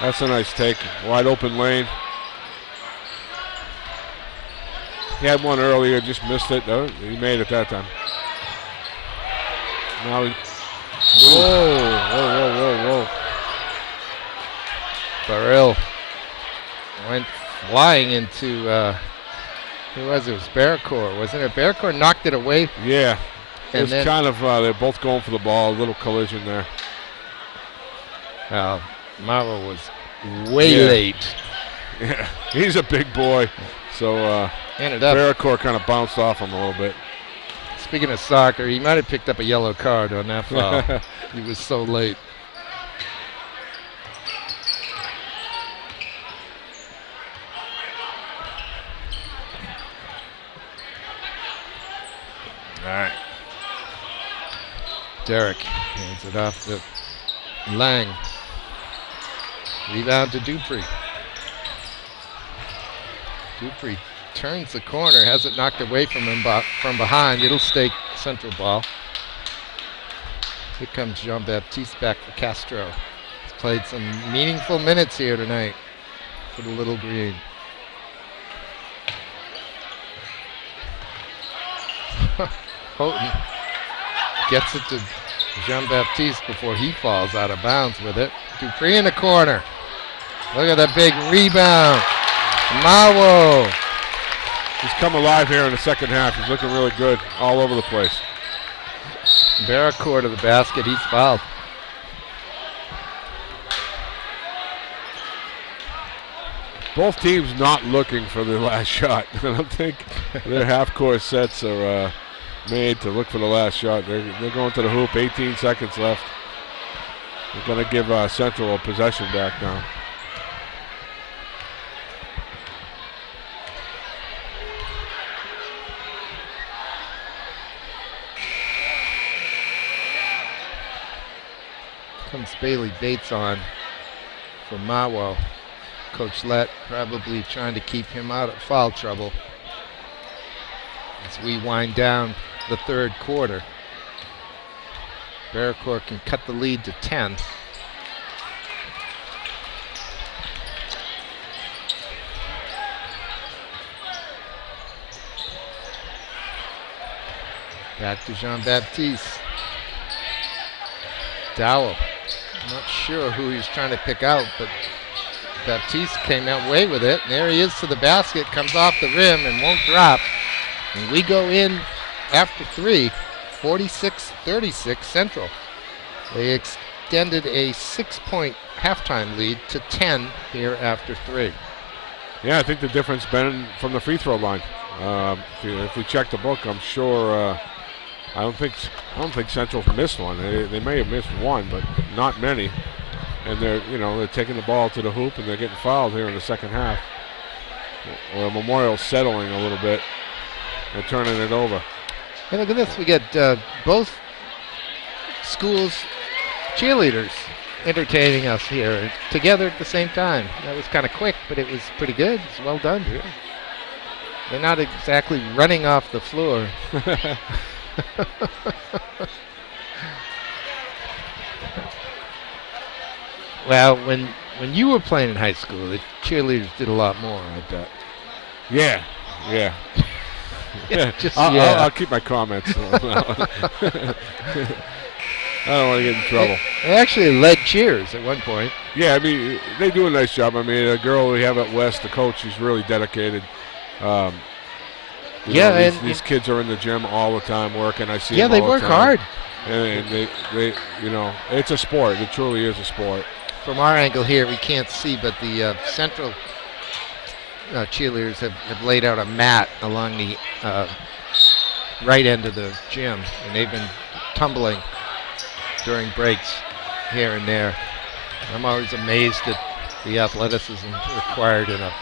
That's a nice take. Wide open lane. He had one earlier, just missed it. Though. He made it that time. Now he. Whoa. Burrell went flying into, who was it? It was Barracourt, wasn't it? Barracourt knocked it away. Yeah. And It's then kind of, they're both going for the ball. A little collision there. Marlowe was way late. Yeah, he's a big boy. So Ended up. Barracourt kind of bounced off him a little bit. Speaking of soccer, he might have picked up a yellow card on that foul. He was so late. All right. Derek hands it off to Lang. Rebound to Dupree. Dupree turns the corner, has it knocked away from him from behind. It'll stay Central ball. Here comes Jean-Baptiste back for Castro. He's played some meaningful minutes here tonight for the Little Green. Houghton gets it to Jean-Baptiste before he falls out of bounds with it. Dupree in the corner. Look at that big rebound. Mawo. He's come alive here in the second half. He's looking really good all over the place. Barracourt to the basket. He's fouled. Both teams not looking for the last shot. I don't think their half-court sets are made to look for the last shot. They're going to the hoop. 18 seconds left. They're going to give Central a possession back now. Comes Bailey Bates on for Mawo. Coach Lett probably trying to keep him out of foul trouble as we wind down the third quarter. Barracourt can cut the lead to 10. Back to Jean-Baptiste. Dowell. Not sure who he's trying to pick out, but Baptiste came away with it. And there he is to the basket, comes off the rim and won't drop. And we go in after three, 46-36 Central. They extended a 6-point halftime lead to 10 here after three. Yeah, I think the difference been from the free throw line. If we check the book, I'm sure. I don't think Central missed one. They may have missed one, but not many. And they're taking the ball to the hoop and they're getting fouled here in the second half. Well, Memorial's settling a little bit and turning it over. Hey, look at this. We get both schools' cheerleaders entertaining us here together at the same time. That was kind of quick, but it was pretty good. It was well done. Yeah. They're not exactly running off the floor. Well, when you were playing in high school, the cheerleaders did a lot more, I bet. Yeah. I'll keep my comments. I don't want to get in trouble. They actually led cheers at one point. Yeah, I mean, they do a nice job. I mean, a girl we have at West, the coach, is really dedicated. These kids are in the gym all the time working. I see them they all the work time. hard. And they, it's a sport. It truly is a sport. From our angle here, we can't see, but the Central cheerleaders have laid out a mat along the right end of the gym, and they've been tumbling during breaks here and there. I'm always amazed at the athleticism required in a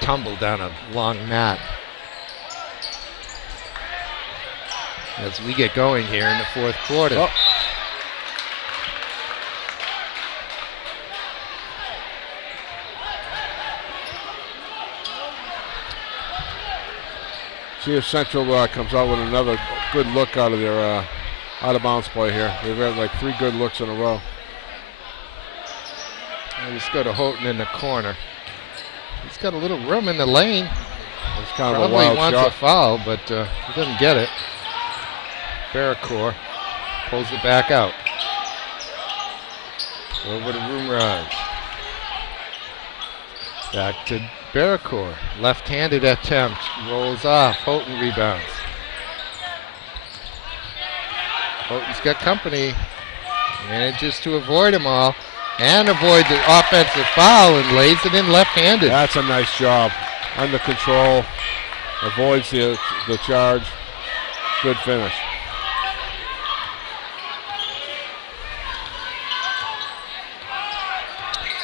tumble down a long mat. As we get going here in the fourth quarter. Oh. See if Central comes out with another good look out of their out of bounds play here. They've had like 3 good looks in a row. And we just go to Houghton in the corner. He's got a little room in the lane. It's kind of Probably a wild wants shot. a foul, but he doesn't get it. Barracourt pulls it back out. Over to Roomraj. Back to Barracourt. Left-handed attempt. Rolls off. Houghton rebounds. Houghton's got company. Manages to avoid them all. And avoid the offensive foul and lays it in left-handed. That's a nice job. Under control. Avoids the charge. Good finish.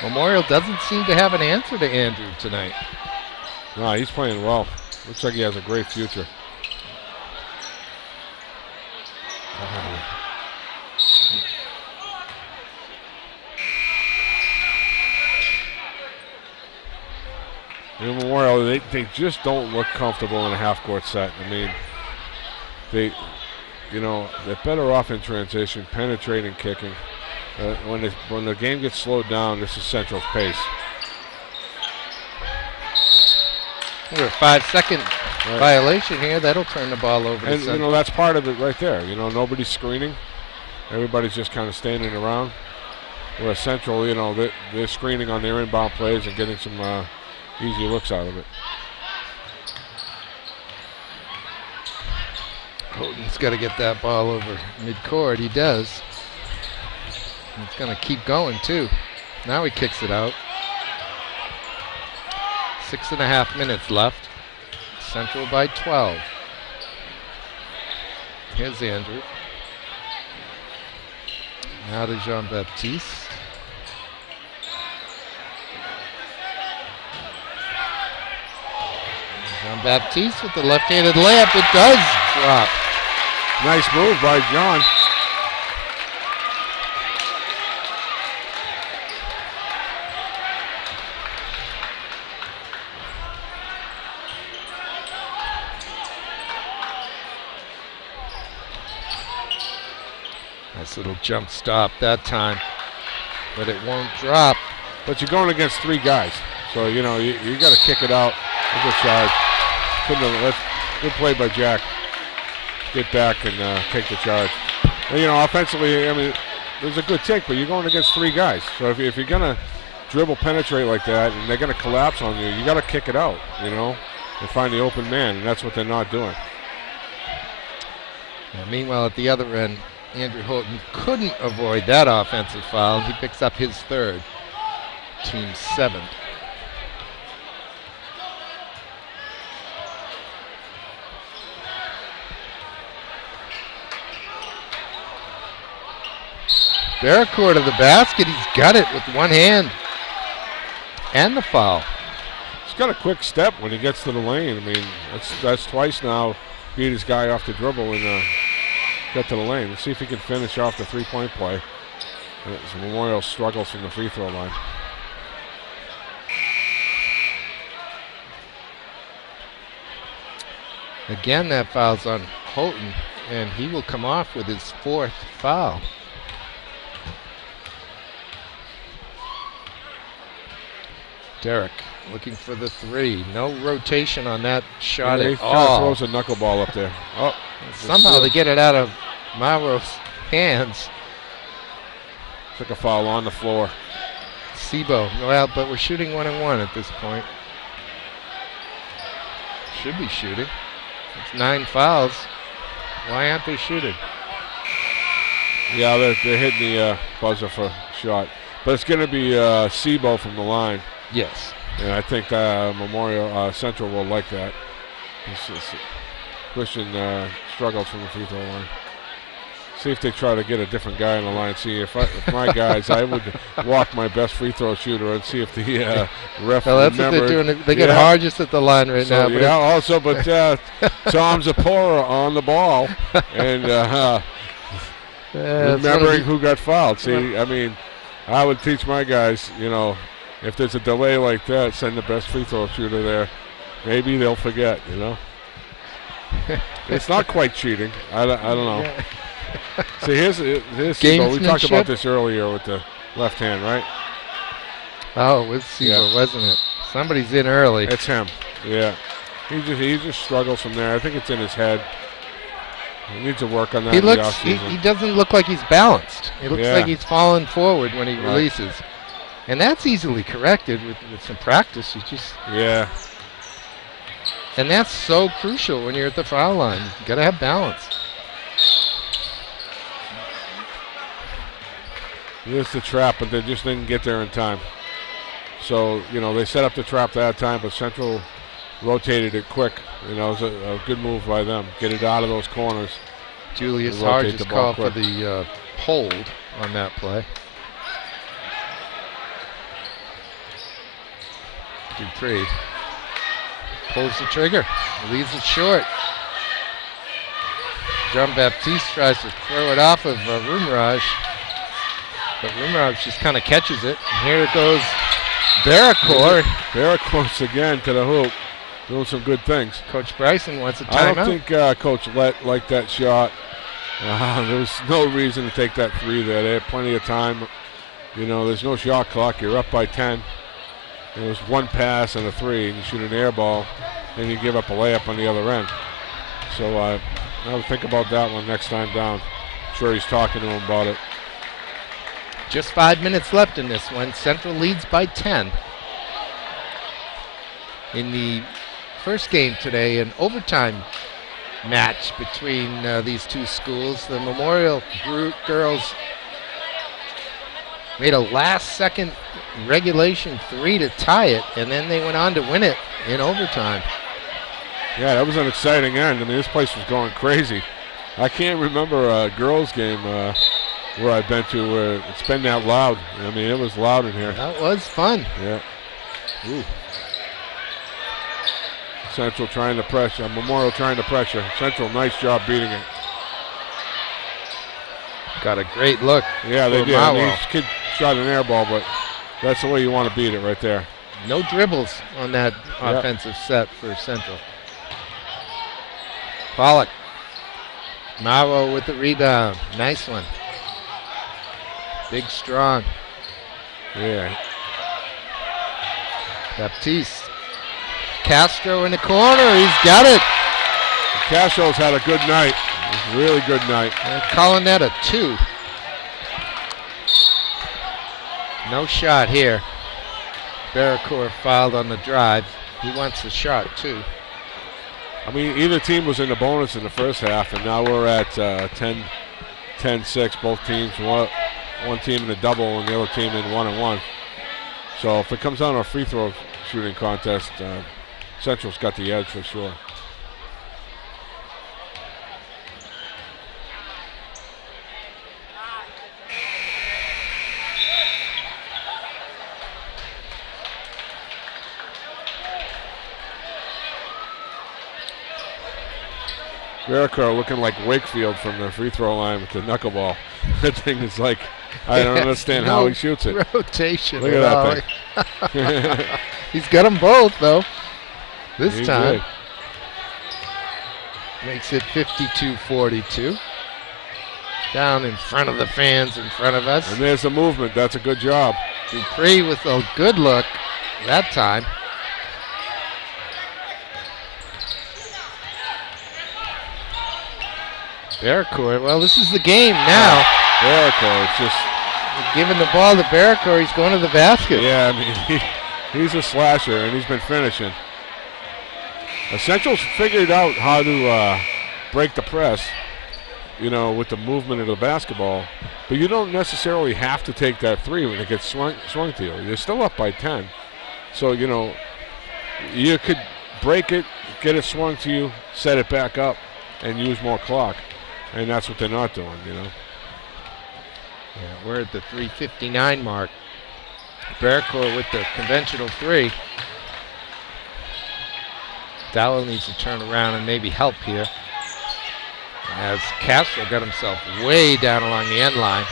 Memorial doesn't seem to have an answer to Andrew tonight. No, he's playing well. Looks like he has a great future. In Memorial, they just don't look comfortable in a half-court set. I mean, they're better off in transition, penetrating, kicking. When the game gets slowed down, this is Central's pace. We're a 5-second violation here. That'll turn the ball over. And that's part of it right there. Nobody's screening. Everybody's just kind of standing around. Whereas Central, they're screening on their inbound plays and getting some easy looks out of it. Houghton's got to get that ball over midcourt. He does. He's going to keep going, too. Now he kicks it out. 6.5 minutes left. Central by 12. Here's Andrew. Now to Jean-Baptiste. Jean-Baptiste with the left-handed layup. It does drop. Nice move by John. Nice little jump stop that time, but it won't drop. But you're going against 3 guys, so you got to kick it out. Good charge. Good play by Jack. Get back and take the charge. And, offensively, I mean, there's a good take, but you're going against 3 guys. So if you're gonna dribble, penetrate like that, and they're gonna collapse on you, you got to kick it out, and find the open man, and that's what they're not doing. Meanwhile, at the other end, Andrew Houghton couldn't avoid that offensive foul. He picks up his 3rd, team's 7th. Barracourt to the basket. He's got it with one hand. And the foul. He's got a quick step when he gets to the lane. I mean, that's twice now. Beat his guy off the dribble and get to the lane. Let's see if he can finish off the 3-point play. As Memorial struggles from the free throw line. Again, that foul's on Houghton, and he will come off with his 4th foul. Derek looking for the 3. No rotation on that shot He at kind of all. throws a knuckleball up there. Oh, Somehow they get it out of Mauro's hands. took a foul on the floor. Sebo, well, but we're shooting 1-1 at this point. Should be shooting. It's 9 fouls. Why aren't they shooting? Yeah, they're hitting the buzzer for a shot. But it's going to be Sebo from the line. Yes. And I think Memorial Central will like that. Christian struggles from the free throw line. See if they try to get a different guy on the line. See if my guys, I would walk my best free throw shooter and see if the ref Well, that's what they're doing. They get Hargis at the line right now. But Tom Zapora on the ball and remembering who got fouled. See, I mean, I would teach my guys, if there's a delay like that, send the best free throw shooter there. Maybe they'll forget, It's not quite cheating. I don't know. See, here's Sibo. We talked about this earlier with the left hand, right? Oh, it was Sibo, wasn't it? Somebody's in early. It's him. Yeah. He just struggles from there. I think it's in his head. He needs to work on that. He doesn't look like he's balanced. It looks like he's falling forward when he releases. And that's easily corrected with some practice. And that's so crucial when you're at the foul line. You got to have balance. Here's the trap, but they just didn't get there in time. So, they set up the trap that time, but Central rotated it quick. It was a good move by them. Get it out of those corners. Julius Hargis called for the hold on that play. Dupree pulls the trigger, leaves it short. Jean-Baptiste tries to throw it off of Rumraj, but Rumraj just kind of catches it. And here it goes, Barracourt. Barracourt again to the hoop, doing some good things. Coach Bryson wants a timeout. I don't think Coach Lett liked that shot. There was no reason to take that three there. They had plenty of time. There's no shot clock. You're up by 10. It was one pass and a three, and you shoot an air ball, and you give up a layup on the other end. So I'll think about that one next time down. I'm sure he's talking to him about it. Just 5 minutes left in this one. Central leads by 10. In the first game today, an overtime match between these two schools. The Memorial girls made a last-second regulation three to tie it, and then they went on to win it in overtime. Yeah, that was an exciting end. I mean, this place was going crazy. I can't remember a girls' game where I've been to where it's been that loud. I mean, it was loud in here. That was fun. Yeah. Ooh. Central trying to pressure. Memorial trying to pressure. Central, nice job beating it. Got a great look. Yeah, they did. I mean, this kid shot an air ball, but that's the way you want to beat it right there. No dribbles on that offensive set for Central. Pollock. Mauro with the rebound. Nice one. Big, strong. Yeah. Baptiste. Castro in the corner. He's got it. Castro's had a good night. Really good night. They're calling that a 2. No shot here. Barracourt fouled on the drive. He wants the shot too. I mean, either team was in the bonus in the first half, and now we're at 10-6. Both teams, one team in a double and the other team in 1-1. So if it comes down to a free throw shooting contest, Central's got the edge for sure. Barracourt looking like Wakefield from the free throw line with the knuckleball. That thing is like, I don't understand how he shoots it. Rotation. Look at that thing. He's got them both, though, this time. Did. Makes it 52-42. Down in front of the fans, in front of us. And there's the movement. That's a good job. Dupree with a good look that time. Barracourt, well, this is the game now. Barracourt, it's just giving the ball to Barracourt. He's going to the basket. Yeah, I mean, he's a slasher, and he's been finishing. Central's figured out how to break the press, with the movement of the basketball. But you don't necessarily have to take that three when it gets swung to you. You're still up by 10. So, you could break it, get it swung to you, set it back up, and use more clock. And that's what they're not doing, you know. Yeah, we're at the 3:59 mark. Bearcourt with the conventional three. Dowell needs to turn around and maybe help here, as Castro got himself way down along the end line.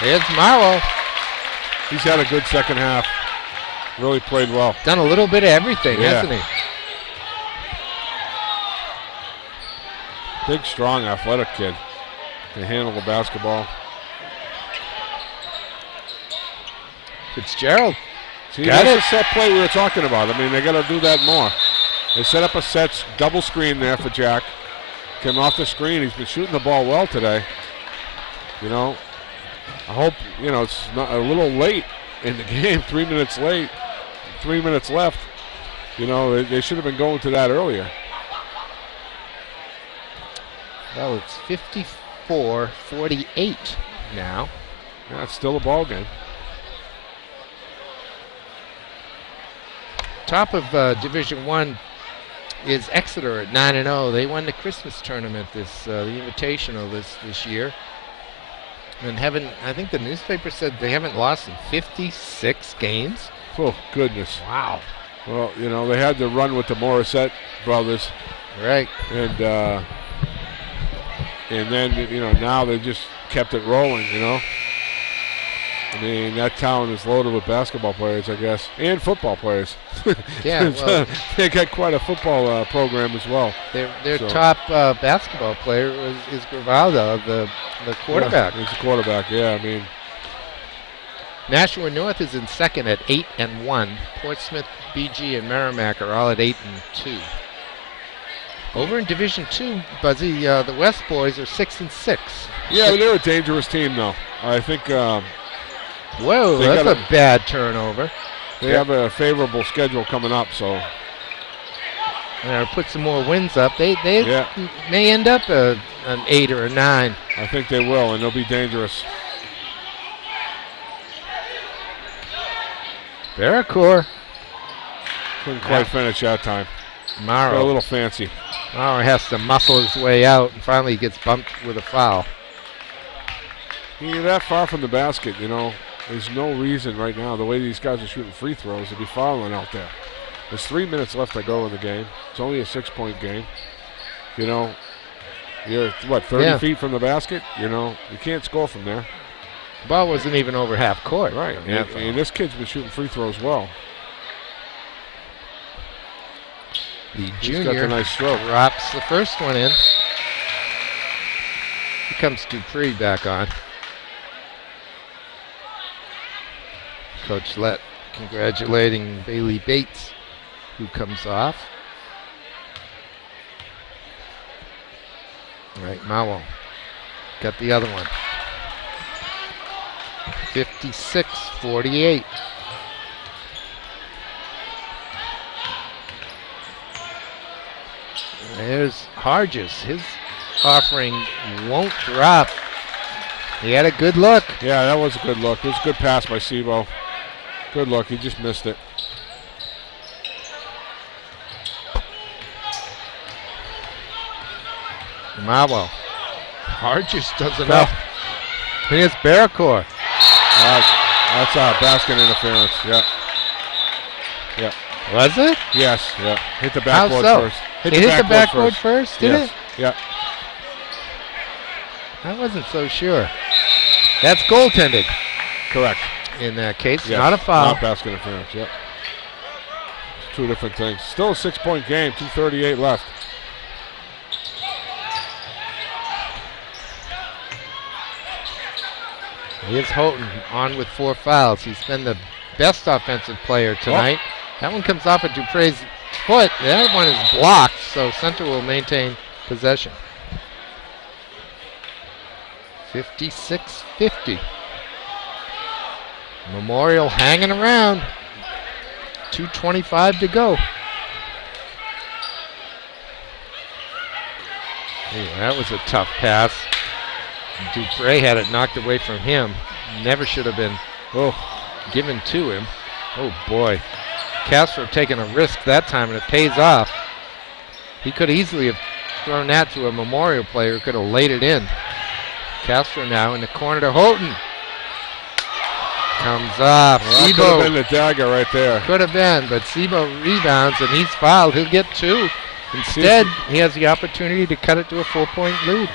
Here's Marlowe. He's had a good second half. Really played well. Done a little bit of everything, Yeah. hasn't he? Big, strong, athletic kid. Can handle the basketball. Fitzgerald. See, Got that's it. the set play we were talking about. I mean, they got to do that more. They set up a set double screen there for Jack. Came off the screen. He's been shooting the ball well today. You know, I hope, you know, it's not a little late in the game. 3 minutes late. 3 minutes left. You know, they should have been going to that earlier. Well, it's 54-48 now. Yeah, it's still a ball game. Top of Division One is Exeter at 9-0. They won the Christmas tournament, the Invitational this year, and I think the newspaper said they haven't lost in 56 games. Oh, goodness. Wow. Well, you know, they had to run with the Morissette brothers. Right. And then, you know, now they just kept it rolling, you know. I mean, that town is loaded with basketball players, I guess, and football players. Yeah, well, they got quite a football program as well. their top basketball player is Grivaldo, the quarterback. Yeah, he's the quarterback, yeah, I mean. Nashua North is in second at 8-1. Portsmouth, BG, and Merrimack are all at 8-2. Over in Division Two, Buzzy, the West boys are 6-6. Yeah, they're a dangerous team, though. I think Whoa, They that's got a bad turnover. they have a favorable schedule coming up, so. And put some more wins up. They Yeah. may end up an 8 or a 9. I think they will, and they'll be dangerous. Bearcourt. Couldn't quite finish that time. Got a Morrow. little fancy. Morrow has to muscle his way out, and finally he gets bumped with a foul. You're that far from the basket, you know. There's no reason right now, the way these guys are shooting free throws, to be fouling out there. There's 3 minutes left to go in the game. It's only a 6-point game. You know, you're, 30 feet from the basket? You know, you can't score from there. Ball wasn't even over half court. Right. Yeah, And this kid's been shooting free throws well. the He's got junior the nice stroke. drops the first one in. Here comes Dupree back on. Coach Lett congratulating Bailey Bates, who comes off. All right, Mawel got the other one. 56-48. There's Hargis. His offering won't drop. He had a good look. Yeah, that was a good look. It was a good pass by Sebo. Good look. He just missed it. Mawel. Hargis does enough. Here's Bearcourt. That's basket interference. Yeah. Yeah. Was it? Yes. Yeah. Hit the How backboard so? first. It hit the backboard first, did Yes. it? Yeah. I wasn't so sure. That's goaltending Correct. in that case. Yes. Not a foul. Not basket interference. Yeah. It's two different things. Still a 6-point game. 2:38 left. Here's Houghton on with 4 fouls. He's been the best offensive player tonight. That one comes off of Dupree's foot. That one is blocked, so Center will maintain possession. 56-50. Memorial hanging around. 2:25 to go. Ooh, that was a tough pass. Dupree had it knocked away from him. Never should have been given to him. Oh, boy. Castro taking a risk that time, and it pays off. He could easily have thrown that to a Memorial player who could have laid it in. Castro now in the corner to Houghton. Comes off. Well, that could have been the dagger right there. Could have been, but Sebo rebounds, and he's fouled. He'll get 2. Instead, he has the opportunity to cut it to a 4-point lead.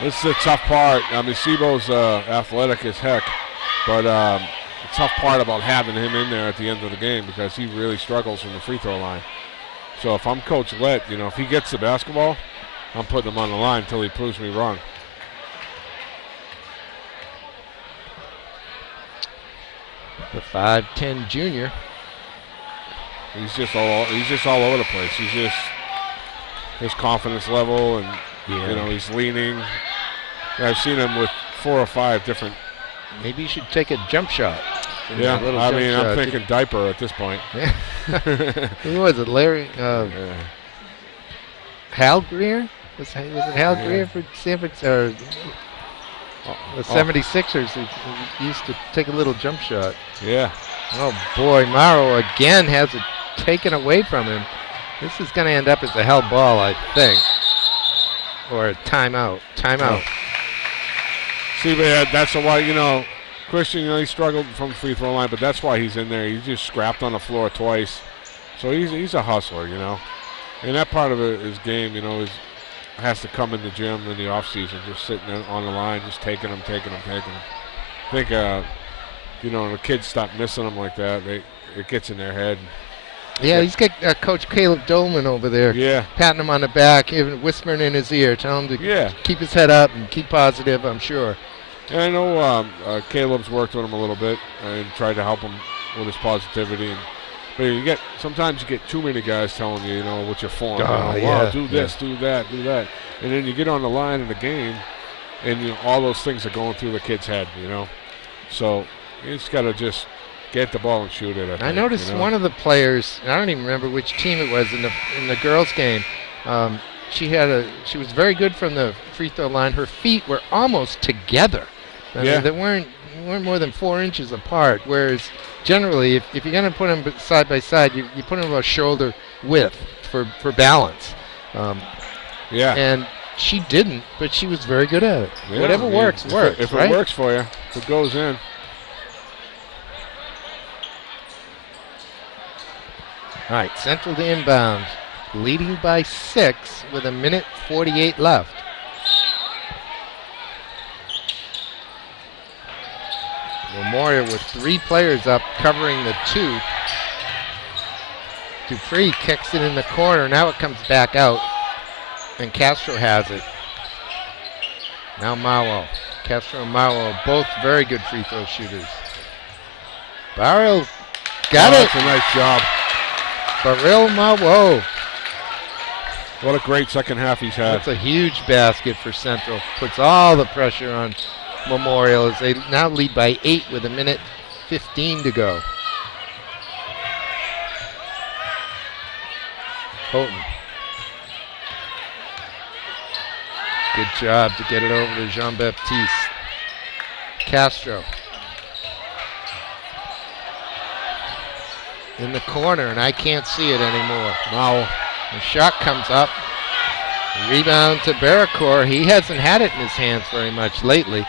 This is a tough part. I mean, Sebo's athletic as heck, but the tough part about having him in there at the end of the game because he really struggles from the free throw line. So if I'm Coach Lett, if he gets the basketball, I'm putting him on the line until he proves me wrong. The 5'10" junior. He's just all over the place. His confidence level, and he's leaning. I've seen him with 4 or 5 different. Maybe you should take a jump shot. Yeah, I'm thinking diaper at this point. Who was it, Larry? Hal Greer? Was it Hal Greer for San Francisco? The 76ers who used to take a little jump shot. Yeah. Oh, boy. Morrow again has it taken away from him. This is going to end up as a held ball, I think. Or a timeout. Timeout. See, that's why, Christian, he struggled from the free throw line, but that's why he's in there. He just scrapped on the floor twice. So he's a hustler, And that part of his game, has to come in the gym in the offseason, just sitting on the line, just taking them. I think, the kids stop missing them like that. It gets in their head. Yeah, he's got Coach Caleb Dolman over there. Yeah. Patting him on the back, even whispering in his ear, telling him to keep his head up and keep positive, I'm sure. And I know Caleb's worked with him a little bit and tried to help him with his positivity. But sometimes you get too many guys telling you, what you're for. Do this, do that. And then you get on the line in the game, and all those things are going through the kid's head, So you just got to just get the ball and shoot it. I noticed one of the players, and I don't even remember which team it was in the girls' game. She was very good from the free throw line. Her feet were almost together. I mean, they weren't more than 4 inches apart. Whereas generally, if you're going to put them side by side, you put them about shoulder width for balance. And she didn't, but she was very good at it. Yeah, Whatever works. If it works for you, if it goes in. All right, Central to inbound, leading by 6 with 1:48 left. Memorial with 3 players up covering the 2. Dupree kicks it in the corner. Now it comes back out, and Castro has it. Now Mawo. Castro and Mawo, both very good free throw shooters. Barrel got it. That's a nice job. Barrel Mawo. What a great second half he's had. That's a huge basket for Central. Puts all the pressure on Memorial as they now lead by 8 with 1:15 to go. Houghton. Good job to get it over to Jean-Baptiste. Castro. In the corner, and I can't see it anymore. Wow. The shot comes up. Rebound to Barracourt. He hasn't had it in his hands very much lately.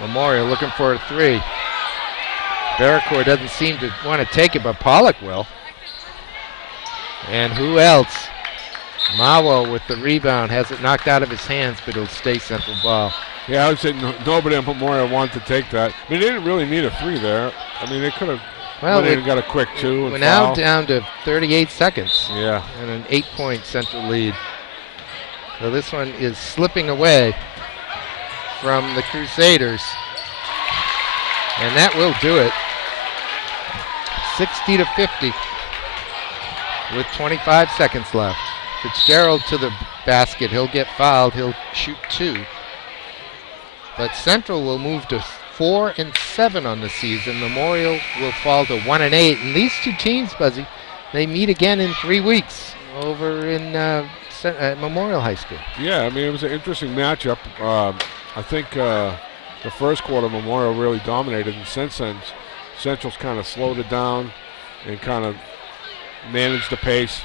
Memorial looking for a 3. Barracourt doesn't seem to want to take it, but Pollock will. And who else? Mawo with the rebound. Has it knocked out of his hands, but it'll stay Central ball. Yeah, I would say nobody at Memorial wanted to take that. I mean, they didn't really need a 3 there. I mean, they could have got a quick 2. We're now down to 38 seconds. Yeah. And an 8-point Central lead. So this one is slipping away from the Crusaders. And that will do it. 60-50 with 25 seconds left. Fitzgerald to the basket. He'll get fouled. He'll shoot 2. But Central will move to 4-7 on the season. Memorial will fall to 1-8. And these two teams, Buzzy, they meet again in 3 weeks over in Memorial High School. Yeah, I mean, it was an interesting matchup. I think the first quarter Memorial really dominated, and since then Central's kind of slowed it down and kind of managed the pace.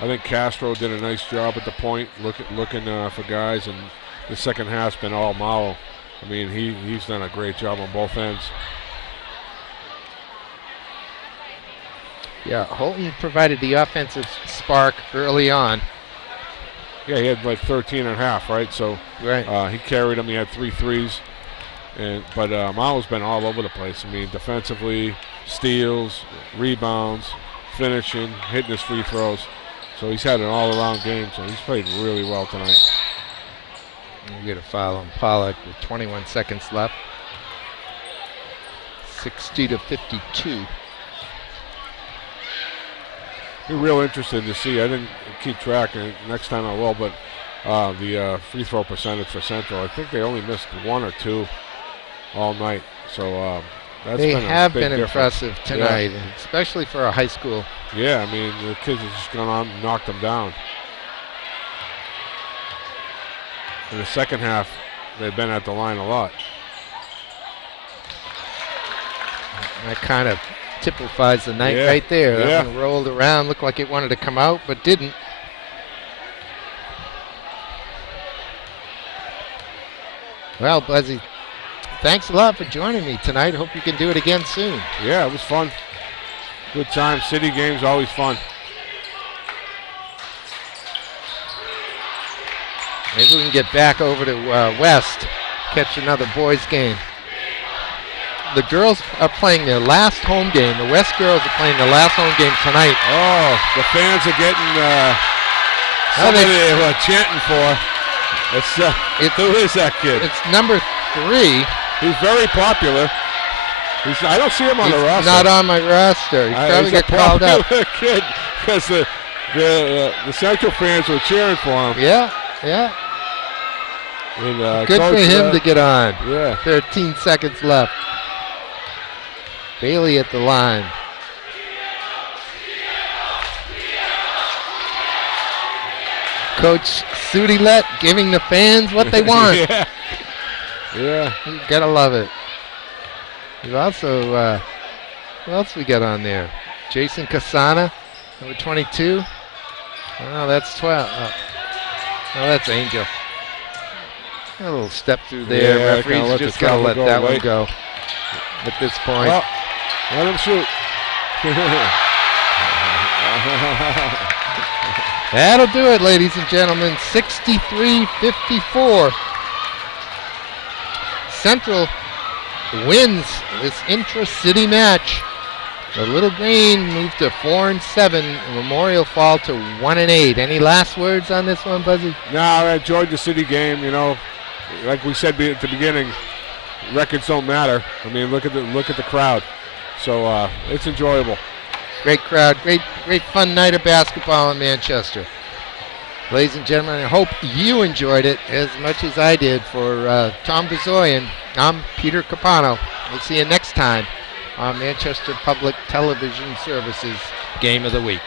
I think Castro did a nice job at the point, looking for guys, and the second half's been all Mao. I mean, he's done a great job on both ends. Yeah, Holton provided the offensive spark early on. Yeah, he had like 13 and a half, right? So Right. he carried him. He had 3 threes. But Mao's been all over the place. I mean, defensively, steals, rebounds, finishing, hitting his free throws. So he's had an all-around game. So he's played really well tonight. We get a foul on Pollock with 21 seconds left. 60-52. Be real interested to see. I didn't keep track, and next time I will. But the free throw percentage for Central, I think they only missed 1 or 2 all night. So that's They been a have big been difference. impressive tonight, and especially for a high school. Yeah, I mean, the kids have just gone on and knocked them down. In the second half, they've been at the line a lot. That kind of typifies the night Yeah, right there. yeah. That one rolled around, looked like it wanted to come out, but didn't. Well, Buzzy, thanks a lot for joining me tonight. Hope you can do it again soon. Yeah, it was fun. Good time. City games always fun. Maybe we can get back over to West, catch another boys game. The girls are playing their last home game. The West girls are playing their last home game tonight. Oh, the fans are getting somebody they were chanting for. Who is that kid? It's number 3. He's very popular. I don't see him on the He's roster. not on my roster. He probably He's a got called up. popular kid because the Central fans were cheering for him. Yeah, yeah. And, Good for Coach, him to get on. Yeah. 13 seconds left. Bailey at the line. Coach Sudilet giving the fans what they want. Yeah. Yeah. You gotta love it. You also, who else we got on there? Jason Casana, number 22. Oh, that's 12. Oh, that's Angel. A little step through there. Yeah, kinda Referees let just the gotta cover let go that one late. go at this point. Oh, let him shoot. That'll do it, ladies and gentlemen. 63-54. Central wins this intra-city match. The Little Green moved to 4-7. Memorial fall to 1-8. Any last words on this one, Buzzy? No, I enjoyed the city game. You know, like we said at the beginning, records don't matter. I mean, look at the crowd. So it's enjoyable. Great crowd, great fun night of basketball in Manchester. Ladies and gentlemen, I hope you enjoyed it as much as I did. For Tom Bezoyan, I'm Peter Capano. We'll see you next time on Manchester Public Television Services Game of the Week.